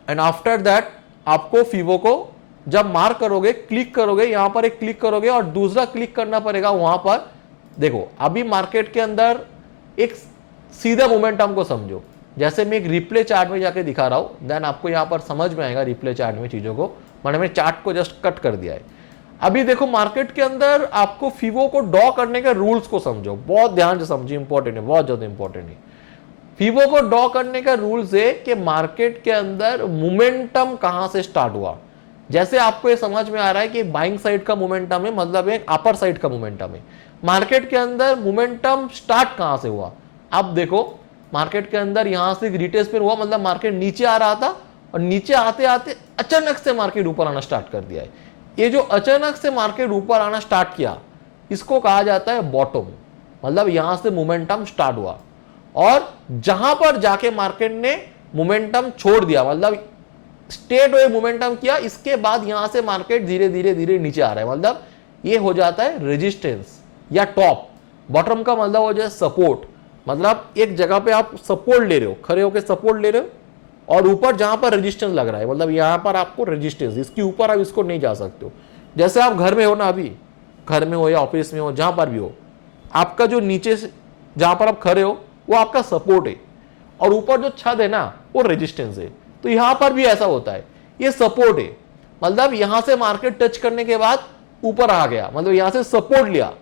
एंड आफ्टर दैट आपको फिबो को जब मार्क करोगे, क्लिक करोगे, यहाँ पर एक क्लिक करोगे और दूसरा क्लिक करना पड़ेगा वहां पर। देखो अभी मार्केट के अंदर एक सीधा मोमेंटम को समझो, जैसे मैं एक रिप्ले चार्ट में जाके दिखा रहा हूं, देन आपको यहाँ पर समझ में आएगा रिप्ले चार्ट में चीजों को। मैंने चार्ट को जस्ट कट कर दिया है। अभी देखो मार्केट के अंदर आपको फिबो को ड्रॉ करने के रूल्स को समझो, बहुत ध्यान से समझिए, इंपॉर्टेंट है, बहुत ज्यादा इंपॉर्टेंट है। फिबो को ड्रॉ करने का रूल्स है कि मार्केट के अंदर मोमेंटम कहां से स्टार्ट हुआ। जैसे आपको ये समझ में आ रहा है कि बाइंग साइड का मोमेंटम है, मतलब एक अपर साइड का मोमेंटम है। मार्केट के अंदर मोमेंटम स्टार्ट कहां से हुआ, अब देखो मार्केट के अंदर यहां से रिट्रेसमेंट हुआ, मतलब मार्केट नीचे आ रहा था और नीचे आते आते अचानक से मार्केट ऊपर आना स्टार्ट कर दिया है। ये जो अचानक से मार्केट ऊपर आना स्टार्ट किया इसको कहा जाता है बॉटम, मतलब यहां से मोमेंटम स्टार्ट हुआ और जहां पर जाके मार्केट ने मोमेंटम छोड़ दिया, मतलब स्टेट वे मोमेंटम किया, इसके बाद यहां से मार्केट धीरे धीरे धीरे नीचे आ रहा है, मतलब ये हो जाता है रेजिस्टेंस या टॉप। बॉटम का मतलब हो जाए सपोर्ट, मतलब एक जगह पे आप सपोर्ट ले रहे हो, खड़े होकर सपोर्ट ले रहे हो, और ऊपर जहां पर रेजिस्टेंस लग रहा है, मतलब यहां पर आपको रेजिस्टेंस, इसके ऊपर आप इसको नहीं जा सकते हो। जैसे आप घर में हो ना, अभी घर में हो या ऑफिस में हो, जहां पर भी हो, आपका जो नीचे से जहां पर आप खड़े हो वो आपका सपोर्ट है, और ऊपर जो छत है ना वो रेजिस्टेंस है। तो यहां पर भी ऐसा होता है, ये सपोर्ट है, मतलब यहां से मार्केट टच करने के बाद ऊपर आ गया, मतलब यहां से सपोर्ट लिया,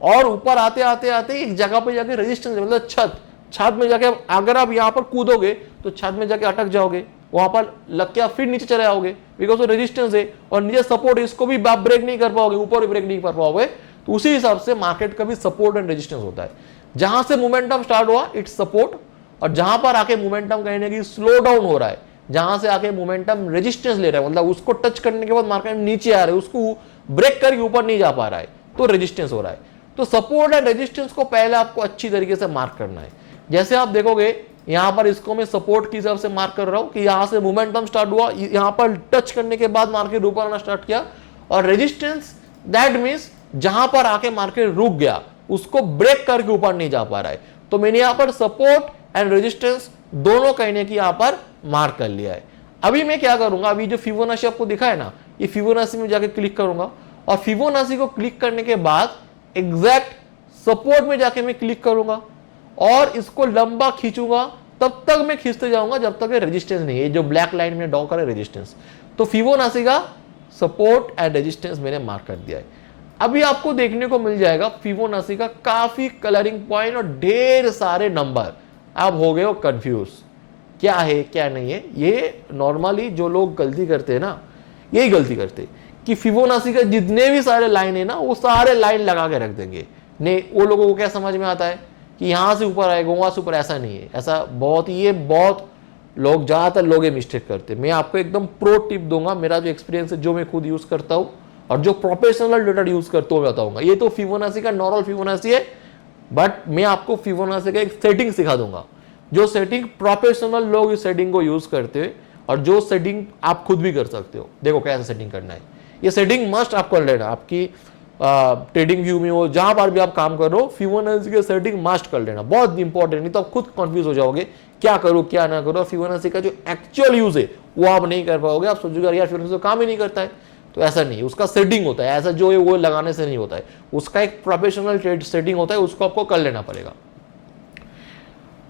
और ऊपर आते आते आते एक जगह पे जाके रेजिस्टेंस, मतलब छत में जाके अगर आप यहां पर कूदोगे तो छत में जाके अटक जाओगे, वहां पर लग के आप फिर नीचे चले आओगे, बिकॉज रेजिस्टेंस है और नीचे सपोर्ट है, इसको भी आप ब्रेक नहीं कर पाओगे, ऊपर भी ब्रेक नहीं कर पाओगे। तो उसी हिसाब से मार्केट का भी सपोर्ट एंड रेजिस्टेंस होता है। जहां से मोमेंटम स्टार्ट हुआ इट्स सपोर्ट, और जहां पर आके मोमेंटम कहीं ना कहीं स्लो डाउन हो रहा है, जहां से आके मोमेंटम रेजिस्टेंस ले रहा है, मतलब उसको टच करने के बाद मार्केट नीचे आ रहा है, उसको ब्रेक करके ऊपर नहीं जा पा रहा है, तो रेजिस्टेंस हो रहा है। तो सपोर्ट एंड रेजिस्टेंस को पहले आपको अच्छी तरीके से मार्क करना है। जैसे आप देखोगे यहां पर इसको मैं सपोर्ट की हिसाब से मार्क कर रहा हूं कि यहां से मोमेंटम स्टार्ट हुआ, यहां पर टच करने के बाद मार्केट ऊपर आना स्टार्ट किया, और रेजिस्टेंस दैट मींस जहां पर आके मार्केट रुक गया, उसको ब्रेक करके ऊपर नहीं जा पा रहा है। तो मैंने यहां पर सपोर्ट एंड रेजिस्टेंस दोनों कहने की यहां पर मार्क कर लिया है। अभी मैं क्या करूंगा, अभी जो फिबोनाची आपको दिखा है ना, ये फिबोनाची में जाके क्लिक करूंगा, और फिबोनाची को क्लिक करने के बाद एग्जैक्ट सपोर्ट में जाके मैं क्लिक करूंगा और इसको लंबा खींचूंगा, तब तक मैं खींचते जाऊंगा जब तक रेजिस्टेंस नहीं है, जो ब्लैक लाइन में ड्रॉ करे रेजिस्टेंस। तो फिबोनाची का सपोर्ट एंड रेजिस्टेंस मैंने मार्क कर दिया है। अभी आपको देखने को मिल जाएगा फिबोनाची का काफी कलरिंग पॉइंट और ढेर सारे नंबर। आप हो गए हो कंफ्यूज, क्या है क्या नहीं है। ये नॉर्मली जो लोग गलती करते हैं ना, यही गलती करते हैं कि फिबोनाची का जितने भी सारे लाइन है ना, वो सारे लाइन लगा के रख देंगे। नहीं, वो लोगों को क्या समझ में आता है कि यहां से ऊपर आएगा वहां से ऊपर, ऐसा नहीं है। ऐसा बहुत लोग, ज्यादातर लोग ये मिस्टेक करते हैं। मैं आपको एकदम प्रो टिप दूंगा, मेरा जो एक्सपीरियंस है, जो मैं खुद यूज करता हूं और जो प्रोफेशनल डेटा यूज करता हूं बताऊंगा। ये तो फिबोनाची का नॉर्मल फिबोनाची है, बट मैं आपको फिबोनाची का एक सेटिंग सिखा दूंगा, जो सेटिंग प्रोफेशनल लोग इस सेटिंग को यूज करते हैं, और जो सेटिंग आप खुद भी कर सकते हो। देखो कैसे सेटिंग करना है। ये सेटिंग मस्ट आप कर लेना, आपकी ट्रेडिंग व्यू में हो, जहां पर भी आप काम कर रहे हो, फिबोनाची की सेटिंग मस्ट कर लेना, बहुत इंपॉर्टेंट। नहीं तो आप खुद कंफ्यूज हो जाओगे, क्या करूं क्या ना करूं। फिबोनाची का जो एक्चुअल यूज है वो आप नहीं कर पाओगे। आप सोचोगे यार फिबोनाची तो काम ही नहीं करता है, तो ऐसा नहीं, उसका सेटिंग होता है। ऐसा जो है वो लगाने से नहीं होता है, उसका एक प्रोफेशनल सेटिंग होता है, उसको आपको कर लेना पड़ेगा।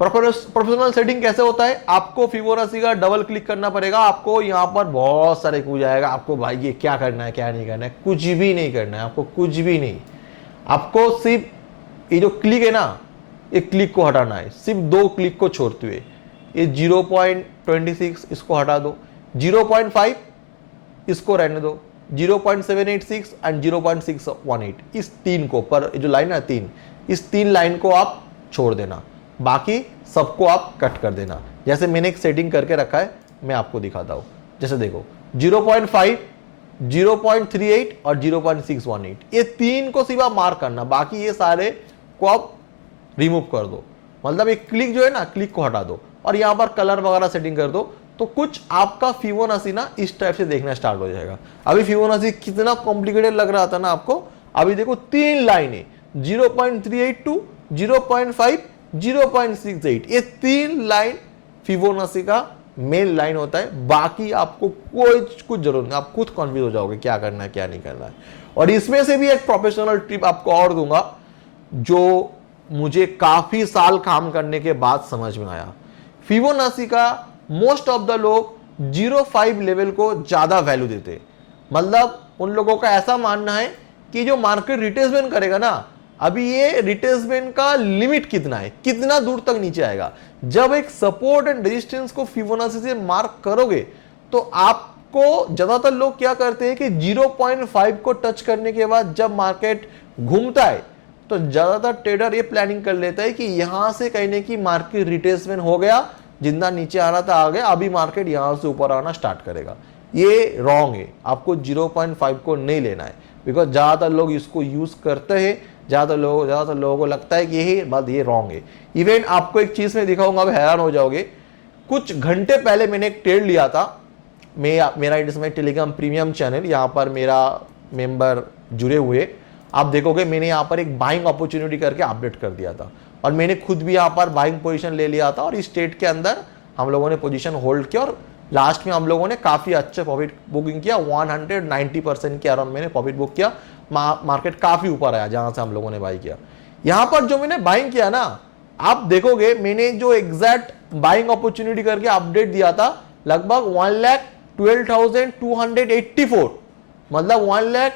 प्रोफेशनल सेटिंग कैसे होता है, आपको फिबोनाची का डबल क्लिक करना पड़ेगा। आपको यहाँ पर बहुत सारे कूद जाएगा, आपको भाई ये क्या करना है क्या नहीं करना है, कुछ भी नहीं करना है आपको, कुछ भी नहीं। आपको सिर्फ ये जो क्लिक है ना, ये क्लिक को हटाना है, सिर्फ 2 क्लिक को छोड़ते हुए। ये 0.26 इसको हटा दो, 0.5 इसको रहने दो, 0.786 एंड 0.618, इस 3 को, पर जो लाइन है 3, इस 3 लाइन को आप छोड़ देना, बाकी सबको आप कट कर देना। जैसे मैंने एक सेटिंग करके रखा है, मैं आपको दिखाता हूं। जैसे देखो 0.5, 0.38 और 0.618, ये 3 को सिर्फ आप मार्क करना, बाकी ये सारे को आप रिमूव कर दो। मतलब एक क्लिक जो है ना, क्लिक को हटा दो और यहां पर कलर वगैरह सेटिंग कर दो, तो कुछ आपका फिबोनाची ना इस टाइप से देखना स्टार्ट हो जाएगा। अभी फिबोनाची कितना कॉम्प्लिकेटेड लग रहा था ना आपको, अभी देखो 3 लाइन है, 0.382, 0.5, 0.68, ये 3 लाइन फिबोनाची का मेन लाइन होता है। बाकी आपको कुछ जरूरत नहीं, आप खुद कॉन्फ्यूज हो जाओगे क्या करना है क्या नहीं करना है। और इसमें से भी एक प्रोफेशनल टिप आपको और दूंगा, जो मुझे काफी साल काम करने के बाद समझ में आया। फिबोनाची का मोस्ट ऑफ द लोग 0.5 लेवल को ज्यादा वैल्यू देते, मतलब उन लोगों का ऐसा मानना है कि जो मार्केट रिट्रेसमेंट करेगा ना, अभी ये रिट्रेसमेंट का लिमिट कितना है, कितना दूर तक नीचे आएगा। जब एक सपोर्ट एंड रेजिस्टेंस को फिबोनाची से मार्क करोगे, तो आपको ज्यादातर लोग क्या करते हैं कि 0.5 को टच करने के बाद जब मार्केट घूमता है, तो ज्यादातर ट्रेडर ये प्लानिंग कर लेता है कि यहां से कहने की मार्केट रिट्रेसमेंट हो गया, जितना नीचे आ रहा था आ गया, अभी मार्केट यहां से ऊपर आना स्टार्ट करेगा। ये रॉन्ग है, आपको 0.5 को नहीं लेना है, बिकॉज ज्यादातर लोग इसको यूज करते हैं, ज्यादातर लोगों को लगता है कि यही बात, ये रॉन्ग है। इवन आपको एक चीज में दिखाऊंगा, आप हैरान हो जाओगे। कुछ घंटे पहले मैंने एक ट्रेड लिया था, मेरा इसमें टेलीग्राम प्रीमियम चैनल, यहाँ पर मेरा मेंबर जुड़े हुए, आप देखोगे मैंने यहाँ पर एक बाइंग अपॉर्चुनिटी करके अपडेट कर दिया था, और मैंने खुद भी यहाँ पर बाइंग पोजीशन ले लिया था, और इस ट्रेड के अंदर हम लोगों ने पोजीशन होल्ड किया और लास्ट में हम लोगों ने काफी अच्छा प्रॉफिट बुकिंग किया, 190% के अराउंड मैंने प्रॉफिट बुक किया। मार्केट काफी ऊपर आया जहां से हम लोगों ने बाई किया। यहां पर जो मैंने बाइंग किया ना, आप देखोगे मैंने जो एग्जैक्ट बाइंग अपॉर्चुनिटी करके अपडेट दिया था लगभग 1,12,284, मतलब 1,00,000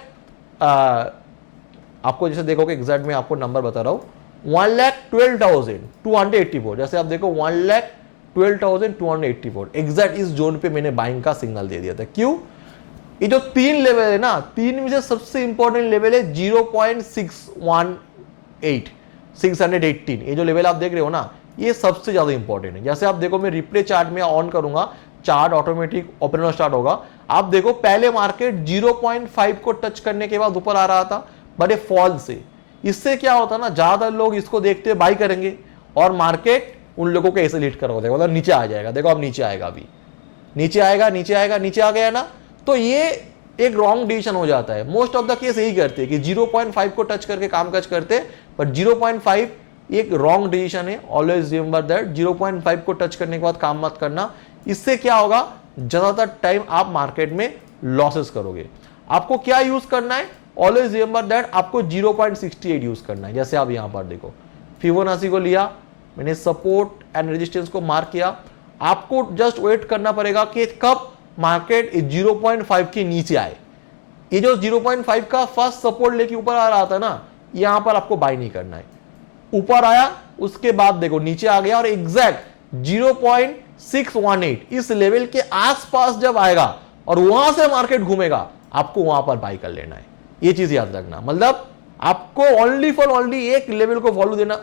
आपको जैसे देखोगे एग्जैक्ट मैं आपको नंबर बता रहा हूं 1,12,284, जैसे आप देखो 1,12,284 एग्जैक्ट इस जोन पे मैंने बाइंग का सिग्नल दे दिया था। क्यों? ये जो 3 लेवल है ना, 3 में से सबसे इंपॉर्टेंट लेवल है 0.618 618, ये जो लेवल आप देख रहे हो ना, ये सबसे ज्यादा इंपॉर्टेंट है। जैसे आप देखो मैं रिप्ले चार्ट में ऑन करूंगा, चार्ट ऑटोमेटिक ओपन होना स्टार्ट होगा। आप देखो पहले मार्केट 0.5 को टच करने के बाद ऊपर आ रहा था बड़े फॉल से। इससे क्या होता ना, ज्यादा लोग इसको देखते हुए बाई करेंगे और मार्केट उन लोगों को ऐसे लीड करा देगा, मतलब नीचे आ जाएगा। देखो अब नीचे आएगा, अभी नीचे आएगा, नीचे आएगा, नीचे आ गया ना, तो ये एक रॉन्ग डिसीजन हो जाता है। मोस्ट ऑफ द केस यही करते हैं कि 0.5 को टच करके काम काज करते, बट 0.5 एक रॉन्ग डिसीजन है। ऑलवेज रिमेंबर दैट 0.5 को टच करने के बाद काम मत करना। इससे क्या होगा, ज्यादातर टाइम आप मार्केट में लॉसेस करोगे। आपको क्या यूज करना है, ऑलवेज रिमेंबर दैट आपको 0.68 यूज करना है। जैसे आप यहां पर देखो फिबोनाची को लिया मैंने, सपोर्ट एंड रेजिस्टेंस को मार्क किया। आपको जस्ट वेट करना पड़ेगा कि कब मार्केट 0.5 के नीचे आए। ये जो 0.5 का फर्स्ट सपोर्ट लेके ऊपर आ रहा था ना, यहां पर आपको बाय नहीं करना है। ऊपर आया, उसके बाद देखो नीचे आ गया और एग्जैक्ट 0.618 इस लेवल के आसपास जब आएगा और वहां से मार्केट घूमेगा, आपको वहां पर बाय कर लेना है। ये चीज याद रखना, मतलब आपको ओनली फॉर ओनली एक लेवल को वैल्यू देना,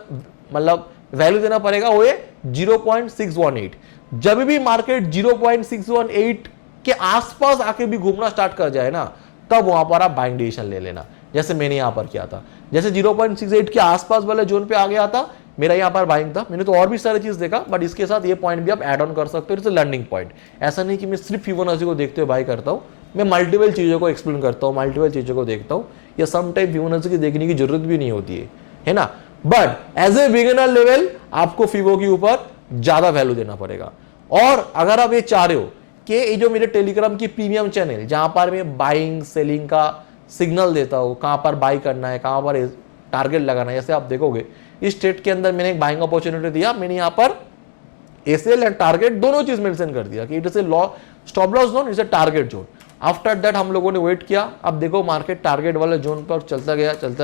मतलब वैल्यू देना पड़ेगा, वो है 0.618। जब भी मार्केट 0.618 के आसपास आके भी घूमना स्टार्ट कर जाए ना, तब वहां पर आप बाइंग डिसीजन ले लेना, जैसे मैंने यहां पर किया था। जैसे 0.68 के आसपास वाले जोन पे आ गया था, मेरा यहां पर बाइंग था। मैंने तो और भी सारी चीज देखा, बट इसके साथ ये पॉइंट भी आप ऐड ऑन कर सकते हो। It's a learning point. ऐसा नहीं कि मैं सिर्फ फिबोनाची को देखते हुए बाय करता हूं, मैं मल्टीपल चीजों को एक्सप्लेन करता हूं, मल्टीपल चीजों को देखता हूं। या सम टाइम फिबोनाची की देखने की जरूरत भी नहीं होती है ना। But as a beginner level आपको फिबो के ऊपर ज्यादा वैल्यू देना पड़ेगा। और अगर आप ये चाह रहे हो कि ये जो मेरे टेलीग्राम की प्रीमियम चैनल, जहां पर मैं बाइंग सेलिंग का सिग्नल देता हूं, कहां पर बाई करना है, कहां पर टारगेट लगाना है, जैसे आप देखोगे इस स्टेट के अंदर मैंने एक बाइंग अपॉर्चुनिटी दिया। मैंने यहां पर एसएल एंड टारगेट दोनों चीज मेंशन कर दिया कि it is a stop loss zone, is a target zone. After that हम लोगों ने वेट किया। अब देखो मार्केट टारगेट वाले जोन पर चलता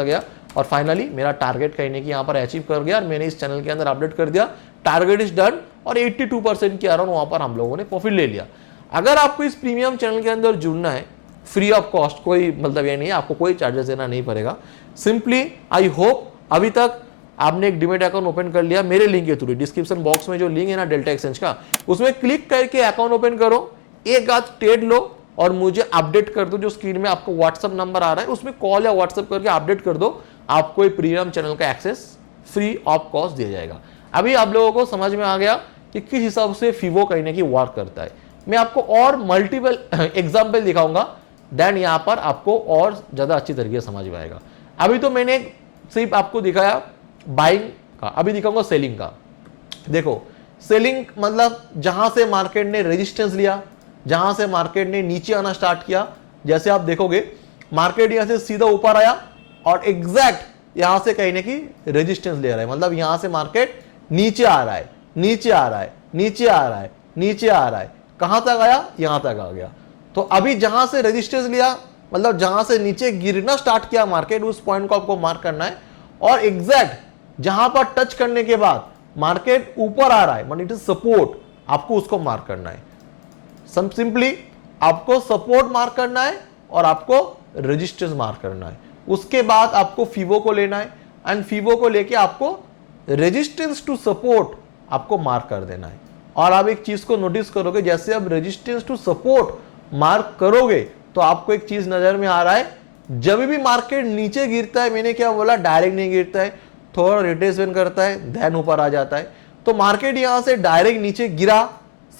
गया और फाइनली मेरा टारगेट कहने की यहां पर अचीव कर गया। और मैंने इस चैनल के अंदर अपडेट कर दिया, टारगेट इज डन, और 82% के अराउंड वहां पर हम लोगों ने प्रॉफिट ले लिया। अगर आपको इस प्रीमियम चैनल के अंदर जुड़ना है फ्री ऑफ कॉस्ट, कोई मतलब ये नहीं है, आपको कोई चार्जेस देना नहीं पड़ेगा। सिंपली आई होप अभी तक आपने एक डीमैट अकाउंट ओपन कर लिया मेरे लिंक के थ्रू। डिस्क्रिप्शन बॉक्स में जो लिंक है ना डेल्टा एक्सचेंज का, उसमें क्लिक करके अकाउंट ओपन करो, एक आध ट्रेड लो और मुझे अपडेट कर दो। जो स्क्रीन में आपको व्हाट्सएप नंबर आ रहा है उसमें कॉल या व्हाट्सएप करके अपडेट कर दो, आपको एक प्रीमियम चैनल का एक्सेस फ्री ऑफ कॉस्ट दिया जाएगा। अभी आप लोगों को समझ में आ गया कि किस हिसाब से फिबो कहने की वर्क करता है। मैं आपको और मल्टीपल एग्जाम्पल दिखाऊंगा, देन यहां पर आपको और ज्यादा अच्छी तरीके से समझ में आएगा। अभी तो मैंने सिर्फ आपको दिखाया बाइंग का, अभी दिखाऊंगा सेलिंग का। देखो सेलिंग मतलब जहां से मार्केट ने रेजिस्टेंस लिया, जहां से मार्केट ने नीचे आना स्टार्ट किया। जैसे आप देखोगे मार्केट यहां से सीधा ऊपर आया और एग्जैक्ट यहां से कहने की रेजिस्टेंस ले रहा है, मतलब यहां से मार्केट नीचे आ रहा है, नीचे आ रहा है, नीचे आ रहा है, नीचे आ रहा है। कहां तक आया? यहां तक आ गया। तो अभी जहां से रेजिस्टेंस लिया, मतलब जहां से नीचे गिरना स्टार्ट किया मार्केट, उस पॉइंट को आपको मार्क करना है। और एग्जैक्ट जहां पर टच करने के बाद मार्केट ऊपर आ रहा है, मतलब इट इज सपोर्ट, आपको उसको मार्क करना है। सिंपली आपको सपोर्ट मार्क करना है और आपको रेजिस्टेंस मार्क करना है। उसके बाद आपको फिबो को लेना है एंड फिबो को लेके आपको रेजिस्टेंस टू सपोर्ट आपको मार्क कर देना है। और आप एक चीज को नोटिस करोगे, जैसे आप रेजिस्टेंस टू सपोर्ट मार्क करोगे तो आपको एक चीज नजर में आ रहा है, जब भी मार्केट नीचे गिरता है, मैंने क्या बोला, डायरेक्ट नहीं गिरता है, थोड़ा रिट्रेसमेंट करता है, देन ऊपर आ जाता है। तो मार्केट यहां से डायरेक्ट नीचे गिरा,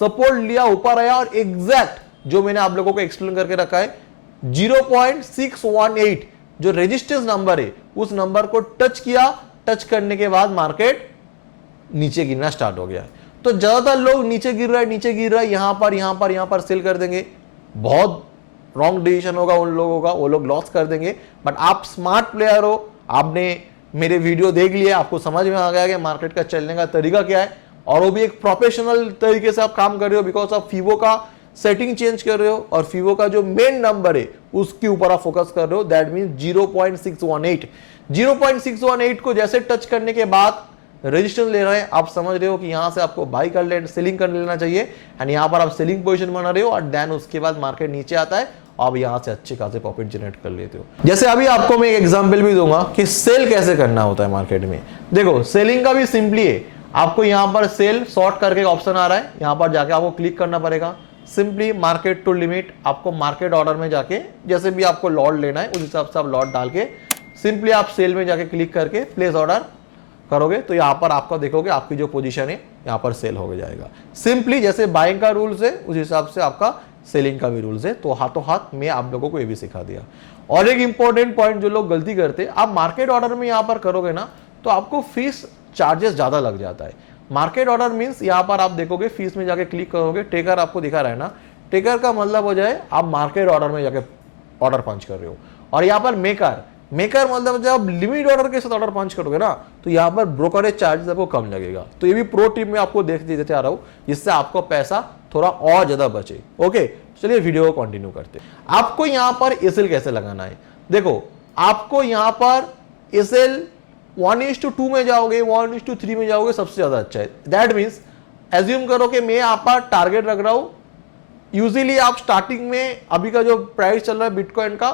सपोर्ट लिया, ऊपर आया और एग्जैक्ट जो मैंने आप लोगों को एक्सप्लेन करके रखा है 0.618 जो रेजिस्टेंस नंबर है, उस नंबर को टच किया। टच करने के बाद मार्केट नीचे गिरना स्टार्ट हो गया है। तो तो ज्यादातर लोग नीचे गिर रहा है, यहां पर सेल कर देंगे। बहुत रॉन्ग डिसीजन होगा उन लोगों का, वो लोग लॉस कर देंगे। बट आप स्मार्ट प्लेयर हो, आपने मेरे वीडियो देख लिया, आपको समझ में आ गया कि मार्केट का चलने का तरीका क्या है, और वो भी एक प्रोफेशनल तरीके से आप काम कर रहे हो, बिकॉज आप फीवो का सेटिंग चेंज कर रहे हो और फीवो का जो मेन नंबर है उसके ऊपर आप फोकस कर रहे हो। दैट मीन 0.618 को जैसे टच करने के बाद रजिस्ट्रेशन ले रहे हैं, आप समझ रहे हो कि यहां से आपको बाई कर ले, सेलिंग कर लेना चाहिए, एंड यहां पर आप सेलिंग पोजीशन बना रहे हो, और देन उसके बाद मार्केट नीचे आता है, आप यहां से अच्छे खासे प्रॉफिट जनरेट कर लेते हो। जैसे अभी आपको मैं एक एग्जांपल भी दूंगा कि सेल कैसे करना होता है मार्केट में। देखो सेलिंग का भी सिंपली है, आपको यहां पर सेल शॉर्ट करके ऑप्शन आ रहा है, यहां पर जाके आपको क्लिक करना पड़ेगा। सिंपली मार्केट टू लिमिट, आपको मार्केट ऑर्डर में जाके जैसे भी आपको लॉट लेना है उस हिसाब से आप लॉट डाल के सिंपली आप सेल में जाके क्लिक करके प्लेस ऑर्डर करोगे, तो यहां पर आपका देखोगे आपकी जो पोजीशन है यहां पर सेल हो जाएगा। सिंपली जैसे बाइंग का रूल्स है उस हिसाब से आपका सेलिंग का भी रूल्स है। तो हाथों हाथ मैं आप लोगों को ये भी सिखा दिया। और एक इंपॉर्टेंट पॉइंट जो लोग गलती करते हैं, आप मार्केट ऑर्डर में यहां पर करोगे ना तो आपको फीस चार्जेस ज्यादा लग जाता है। मार्केट ऑर्डर मींस यहां पर आप देखोगे फीस में जाके क्लिक करोगे, टेकर आपको दिखा रहा है ना, टेकर का मतलब हो जाए आप मार्केट ऑर्डर में जाके ऑर्डर पंच कर रहे हो। और यहां पर मेकर मतलब जब लिमिट ऑर्डर के साथ ऑर्डर पंच करोगे ना तो यहां पर ब्रोकरेज चार्जेस आपको कम लगेगा। तो ये भी प्रो टिप में आपको देते आ रहा हूं, जिससे आपको पैसा थोड़ा और ज्यादा बचे। ओके, चलिए वीडियो को कंटिन्यू करते हैं। आपको यहां पर एसएल कैसे लगाना है, देखो आपको यहां पर एसएल 1:2 में जाओगे, 1:3 में जाओगे, सबसे ज्यादा अच्छा है। दैट मीन्स एज्यूम करो कि मैं यहां पर टारगेट रख रहा हूं। यूजुअली आप स्टार्टिंग में अभी का जो प्राइस चल रहा है बिटकॉइन का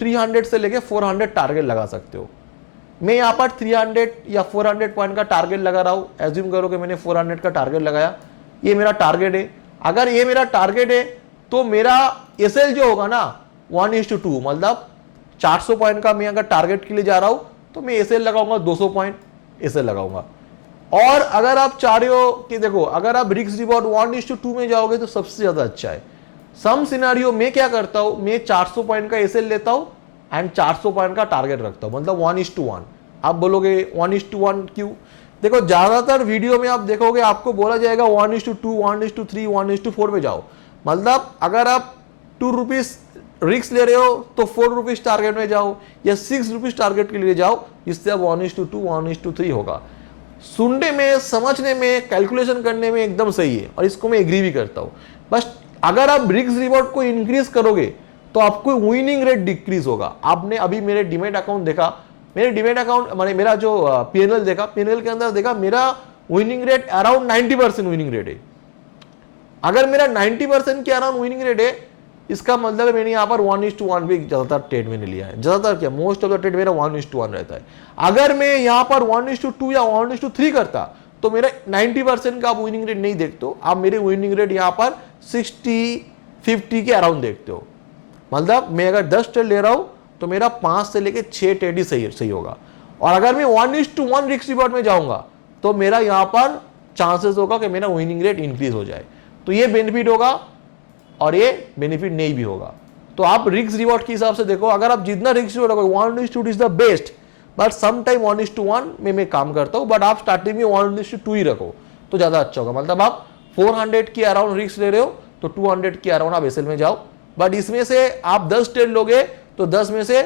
300 से लेके 400 टारगेट लगा सकते हो। मैं यहां पर 300 या 400 पॉइंट का टारगेट लगा रहा हूं। एज्यूम करो कि मैंने 400 का टारगेट लगाया, ये मेरा टारगेट है। अगर ये मेरा टारगेट है तो मेरा एसएल जो होगा ना 1:2, मतलब 400 पॉइंट का मैं अगर टारगेट के लिए जा रहा हूं तो मैं एसएल लगाऊंगा 200 पॉइंट एसएल लगाऊंगा। और अगर आप चाह रहे हो कि देखो अगर आप रिस्क रिवॉर्ड 1:2 में जाओगे तो सबसे ज्यादा अच्छा है। सम सिनेरियो में क्या करता हूं, मैं 400 पॉइंट का एसएल लेता हूं एंड 400 पॉइंट का टारगेट रखता हूं, मतलब 1:1। आप बोलोगे 1:1 क्यों? देखो ज्यादातर वीडियो में आप देखोगे आपको बोला जाएगा 1:2, 1:3, 1:4 में जाओ। मतलब अगर आप 2 रुपीज रिस्क ले रहे हो तो 4 रुपीज टारगेट में जाओ, या 6 रुपीज टारगेट के लिए जाओ, जिससे अब 1:2, 1:3 होगा। सुनने में, समझने में, कैलकुलेशन करने में एकदम सही है और इसको मैं एग्री भी करता हूं। बस अगर आप रिस्क रिवॉर्ड को इंक्रीज करोगे तो आपको विनिंग रेट डिक्रीज होगा। आपने अभी मेरे डीमैट अकाउंट देखा, मेरे डीमैट अकाउंट माने मेरा जो पीएनएल देखा, पीएनएल के अंदर देखा मेरा winning rate around 90% winning rate है। अगर मेरा 90% के अराउंड विनिंग रेट है, इसका मतलब है मैंने यहाँ पर 1:1 भी ज्यादातर ट्रेड मैंने लिया है। ज्यादातर क्या, मोस्ट ऑफ द ट्रेड मेरा 1:1 रहता है। अगर मैं यहाँ पर 1:2 या 1:3 करता तो मेरा 90% का आप विनिंग रेट नहीं देखते हो, आप मेरे विनिंग रेट यहाँ पर 60-50 के अराउंड देखते हो। मतलब मैं अगर 10 ट्रेड ले रहा हूं तो मेरा 5 से लेके 6 ट्रेड ही सही होगा। और अगर मैं 1:1 रिस्क रिवॉर्ड में जाऊंगा तो मेरा यहाँ पर चांसेस होगा कि मेरा विनिंग रेट इंक्रीज हो जाए। तो ये बेनिफिट होगा और ये बेनिफिट नहीं भी होगा। तो आप रिस्क रिवॉर्ड के हिसाब से देखो, अगर आप जितना रिस्क रिवॉर्ड होगा 1:2 is the best, but some time 1:1 में मैं काम करता हूं, बट आप स्टार्टिंग में 1:2 ही रखो तो ज्यादा अच्छा होगा। मतलब आप 400 के अराउंड रिस्क ले रहे हो तो 200 के अराउंड आप एसएल में जाओ। बट इसमें से आप 10 ट्रेड लोगे तो 10 में से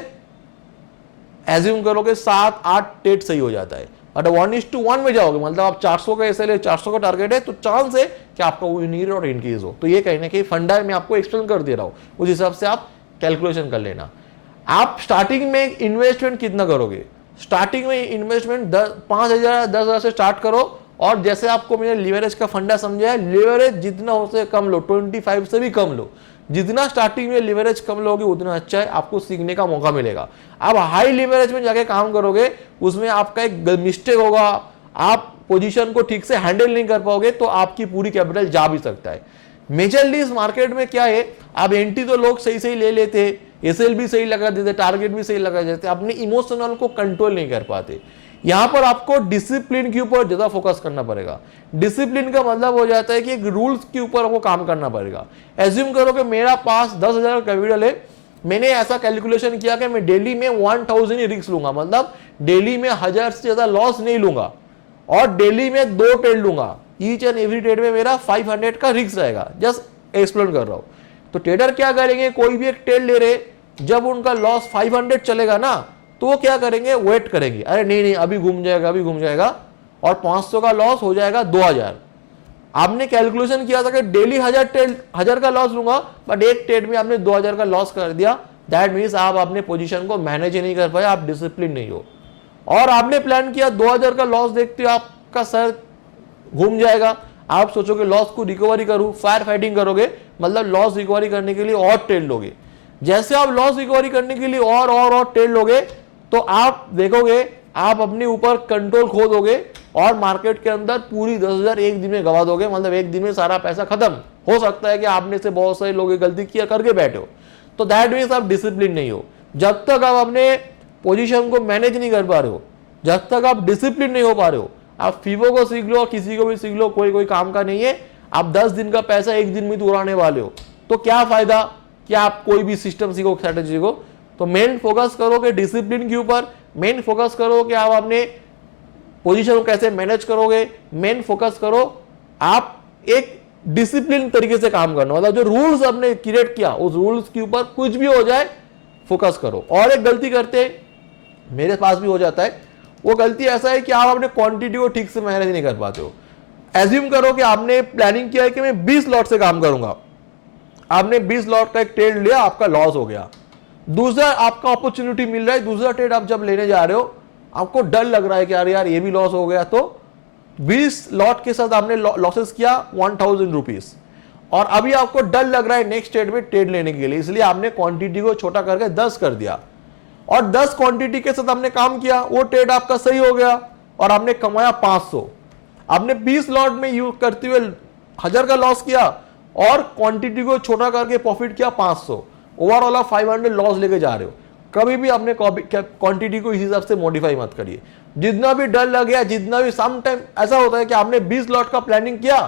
एज्यूम करोगे 7-8 ट्रेड सही हो जाता है। बट 1:1 में जाओगे, मतलब आप 400 का एसएल है, 400 का टारगेट है, तो चांस है कि आपका विनिंग और इंक्रीज हो। तो ये कहीं ना कहीं फंडा मैं आपको एक्सप्लेन कर दे रहा हूं, उस हिसाब से आप कैलकुलेशन कर लेना। आप स्टार्टिंग में इन्वेस्टमेंट कितना करोगे, स्टार्टिंग में इन्वेस्टमेंट 5,000 10,000 से स्टार्ट करो। और जैसे आपको मैंने लीवरेज का फंडा समझाया, लीवरेज जितना हो सके कम लो, 25 से भी कम लो। जितना स्टार्टिंग में लीवरेज कम लोगे उतना अच्छा है, आपको सीखने का मौका मिलेगा। आप हाई लीवरेज में जाके काम करोगे, उसमें आपका एक मिस्टेक होगा, आप पोजीशन को ठीक से हैंडल नहीं कर पाओगे तो आपकी पूरी कैपिटल जा भी सकता है। मेजरली इस मार्केट में क्या है, आप एंट्री तो लोग सही ले लेते, एसएल भी सही लगा देते, टारगेट भी सही लगा देते, अपने इमोशनल को कंट्रोल नहीं कर पाते। यहां पर आपको डिसिप्लिन के ऊपर ज्यादा फोकस करना पड़ेगा। डिसिप्लिन का मतलब हो जाता है कि एक रूल्स के ऊपर आपको काम करना पड़ेगा। एज्यूम करो कि मेरा पास 10,000 कैपिटल है, मैंने ऐसा कैलकुलेशन किया कि मैं डेली में 1000 ही रिस्क लूंगा, मतलब डेली में 1000 से ज्यादा लॉस नहीं लूंगा और डेली में 2 ट्रेड लूंगा। ईच एंड एवरी ट्रेड में मेरा 500 का रिस्क रहेगा। जस्ट एक्सप्लेन कर रहा हूं। तो ट्रेडर क्या करेंगे, कोई भी एक ट्रेड ले रहे, जब उनका लॉस 500 चलेगा ना तो वो क्या करेंगे, वेट करेंगे, अरे नहीं अभी घूम जाएगा, अभी घूम जाएगा, और 500 का लॉस हो जाएगा 2000। आपने कैलकुलेशन किया था कि डेली 1000 का लॉस लूंगा, बट एक ट्रेड में आपने 2000 का लॉस कर दिया। दैट मीन्स आप अपने पोजीशन को मैनेज ही नहीं कर पाए, आप डिसिप्लिन नहीं हो। और आपने प्लान किया 2000 का लॉस देखते हो आपका सर घूम जाएगा, आप सोचोगे लॉस को रिकवरी करूं, फायर फाइटिंग करोगे, मतलब लॉस रिकवरी करने के लिए और ट्रेड लोगे। जैसे आप लॉस रिकवरी करने के लिए और ट्रेड लोगे तो आप देखोगे आप अपने ऊपर कंट्रोल खो दोगे और मार्केट के अंदर पूरी 10,000 एक दिन में गवा दोगे, मतलब एक दिन में सारा पैसा खत्म। हो सकता है कि आपने से बहुत सारे लोग गलती किया करके बैठे हो, तो दैट मीन्स आप डिसिप्लिन नहीं हो। जब तक आप अपने पोजीशन को मैनेज नहीं कर पा रहे हो, जब तक आप डिसिप्लिन नहीं हो पा रहे हो, आप फीफो को सीख लो, किसी को भी सीख लो, कोई काम का नहीं है। आप 10 दिन का पैसा एक दिन में तो उड़ाने वाले हो, तो क्या फायदा कि आप कोई भी सिस्टम सीखो, स्ट्रेटेजी को। तो मेन फोकस करो कि डिसिप्लिन के ऊपर, मेन फोकस करो कि आप अपने पोजीशन को कैसे मैनेज करोगे, मेन फोकस करो आप एक डिसिप्लिन तरीके से काम करना, मतलब जो रूल्स आपने क्रिएट किया उस रूल्स के ऊपर कुछ भी हो जाए फोकस करो। और एक गलती करते हैं, मेरे पास भी हो जाता है, वो गलती ऐसा है कि आप अपने क्वांटिटी को ठीक से मैनेज नहीं कर पाते हो। एज्यूम करो कि आपने प्लानिंग किया है कि मैं 20 लॉट से काम करूंगा, आपने 20 लॉट का एक ट्रेड लिया, आपका लॉस हो गया। दूसरा आपका अपॉर्चुनिटी मिल रहा है, दूसरा ट्रेड आप जब लेने जा रहे हो, आपको डर लग रहा है कि अरे यार ये भी लॉस हो गया, तो 20 लॉट के साथ आपने लॉसेस किया 1000 रुपीज, और अभी आपको डर लग रहा है नेक्स्ट ट्रेड में ट्रेड लेने के लिए, इसलिए आपने क्वांटिटी को छोटा करके 10 कर दिया, और 10 क्वांटिटी के साथ आपने काम किया, वो ट्रेड आपका सही हो गया और आपने कमाया 500। आपने 20 लॉट में यूज करते हुए 1000 का लॉस किया और क्वांटिटी को छोटा करके प्रॉफिट किया 500, ओवरऑल आप 500 लॉस लेके जा रहे हो। कभी भी अपने क्वांटिटी को इस हिसाब से मॉडिफाई मत करिए। जितना भी डर लग गया, जितना भी, सम टाइम ऐसा होता है कि आपने 20 लॉट का प्लानिंग किया,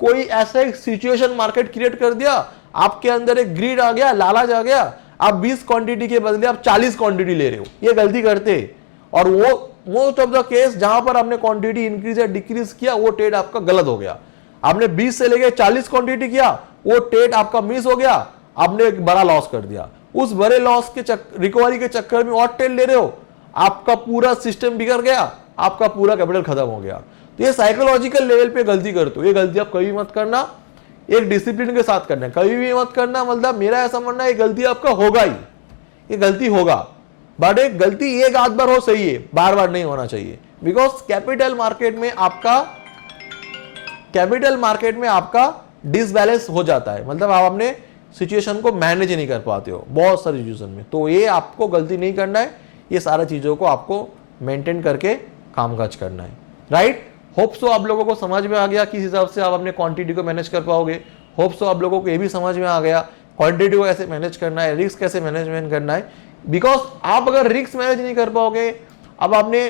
कोई ऐसा एक सिचुएशन मार्केट क्रिएट कर दिया, आपके अंदर एक ग्रीड आ गया, लालच आ गया, आप 20 क्वांटिटी के बदले आप 40 क्वांटिटी ले रहे हो। ये गलती करते, और वो मोस्ट ऑफ द केस जहां पर आपने क्वांटिटी इंक्रीज या डिक्रीज किया, वो ट्रेड आपका गलत हो गया। आपने 20 से लेके 40 क्वांटिटी किया, वो ट्रेड आपका मिस हो गया, आपने एक बड़ा लॉस कर दिया। उस बड़े लॉस के रिकवरी के चक्कर में और ट्रेड ले रहे हो, आपका पूरा सिस्टम बिगड़ गया, आपका पूरा कैपिटल खत्म हो गया। तो ये साइकोलॉजिकल लेवल पे गलती करते हो, ये गलती आप कभी मत करना, एक डिसिप्लिन के साथ करना, कभी भी मत करना। मतलब मेरा ऐसा मानना है, ये गलती आपका होगा ही, ये गलती होगा, बट एक गलती एक आध बार हो सही है, बार बार नहीं होना चाहिए। बिकॉज कैपिटल मार्केट में आपका डिसबैलेंस हो जाता है, मतलब आप अपने सिचुएशन को मैनेज नहीं कर पाते हो बहुत सारी सिचुएशन में। तो ये आपको गलती नहीं करना है, ये सारी चीजों को आपको मेंटेन करके कामकाज करना है, राइट। होप सो आप लोगों को समझ में आ गया किस हिसाब से आप अपने क्वांटिटी को मैनेज कर पाओगे। होप सो आप लोगों को ये भी समझ में आ गया क्वांटिटी को कैसे मैनेज करना है, रिस्क कैसे मैनेजमेंट करना है। बिकॉज आप अगर रिस्क मैनेज नहीं कर पाओगे, अब आपने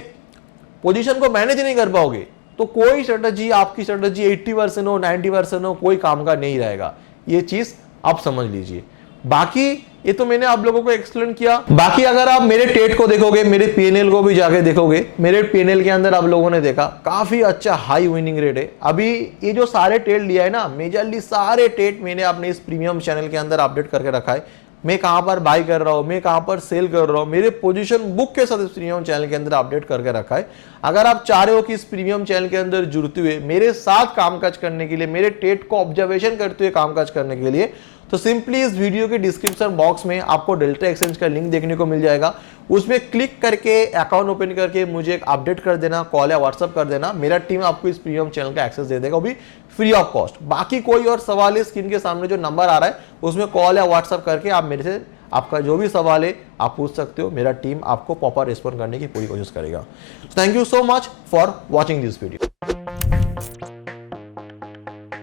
पोजीशन को मैनेज नहीं कर पाओगे, तो कोई स्ट्रेटजी, आपकी स्ट्रेटजी 80% हो, 90% हो, कोई काम का नहीं रहेगा। ये चीज आप समझ लीजिए। बाकी ये तो मैंने आप लोगों को एक्सप्लेन किया। बाकी अगर आप मेरे ट्रेड को देखोगे, मेरे पीएनएल को भी जाके देखोगे, मेरे पीएनएल के अंदर आप लोगों ने देखा काफी अच्छा हाई विनिंग रेट है। अभी ये जो सारे ट्रेड लिया है ना, मेजरली सारे ट्रेड मैंने अपने इस प्रीमियम चैनल के अंदर अपडेट करके रखा है। मैं कहां पर बाय कर रहा हूं, मैं कहां पर सेल कर रहा हूं, मेरे पोजीशन बुक के साथ इस प्रीमियम चैनल के अंदर अपडेट करके रखा है। अगर आप चाह रहे हो कि इस प्रीमियम चैनल के अंदर जुड़ते हुए मेरे साथ कामकाज करने के लिए, मेरे ट्रेड को ऑब्जर्वेशन करते हुए कामकाज करने के लिए, तो सिंपली इस वीडियो के डिस्क्रिप्शन बॉक्स में आपको डेल्टा एक्सचेंज का लिंक देखने को मिल जाएगा। उसमें क्लिक करके अकाउंट ओपन करके मुझे एक अपडेट कर देना, कॉल या व्हाट्सअप कर देना। मेरा टीम आपको इस प्रीमियम चैनल का एक्सेस दे देगा, वो भी फ्री ऑफ कॉस्ट। बाकी कोई और सवाल है, स्क्रीन के सामने जो नंबर आ रहा है उसमें कॉल या व्हाट्सअप करके आप मेरे से आपका जो भी सवाल है आप पूछ सकते हो। मेरा टीम आपको प्रॉपर रिस्पॉन्ड करने की पूरी कोशिश करेगा। Thank you so much for watching this video.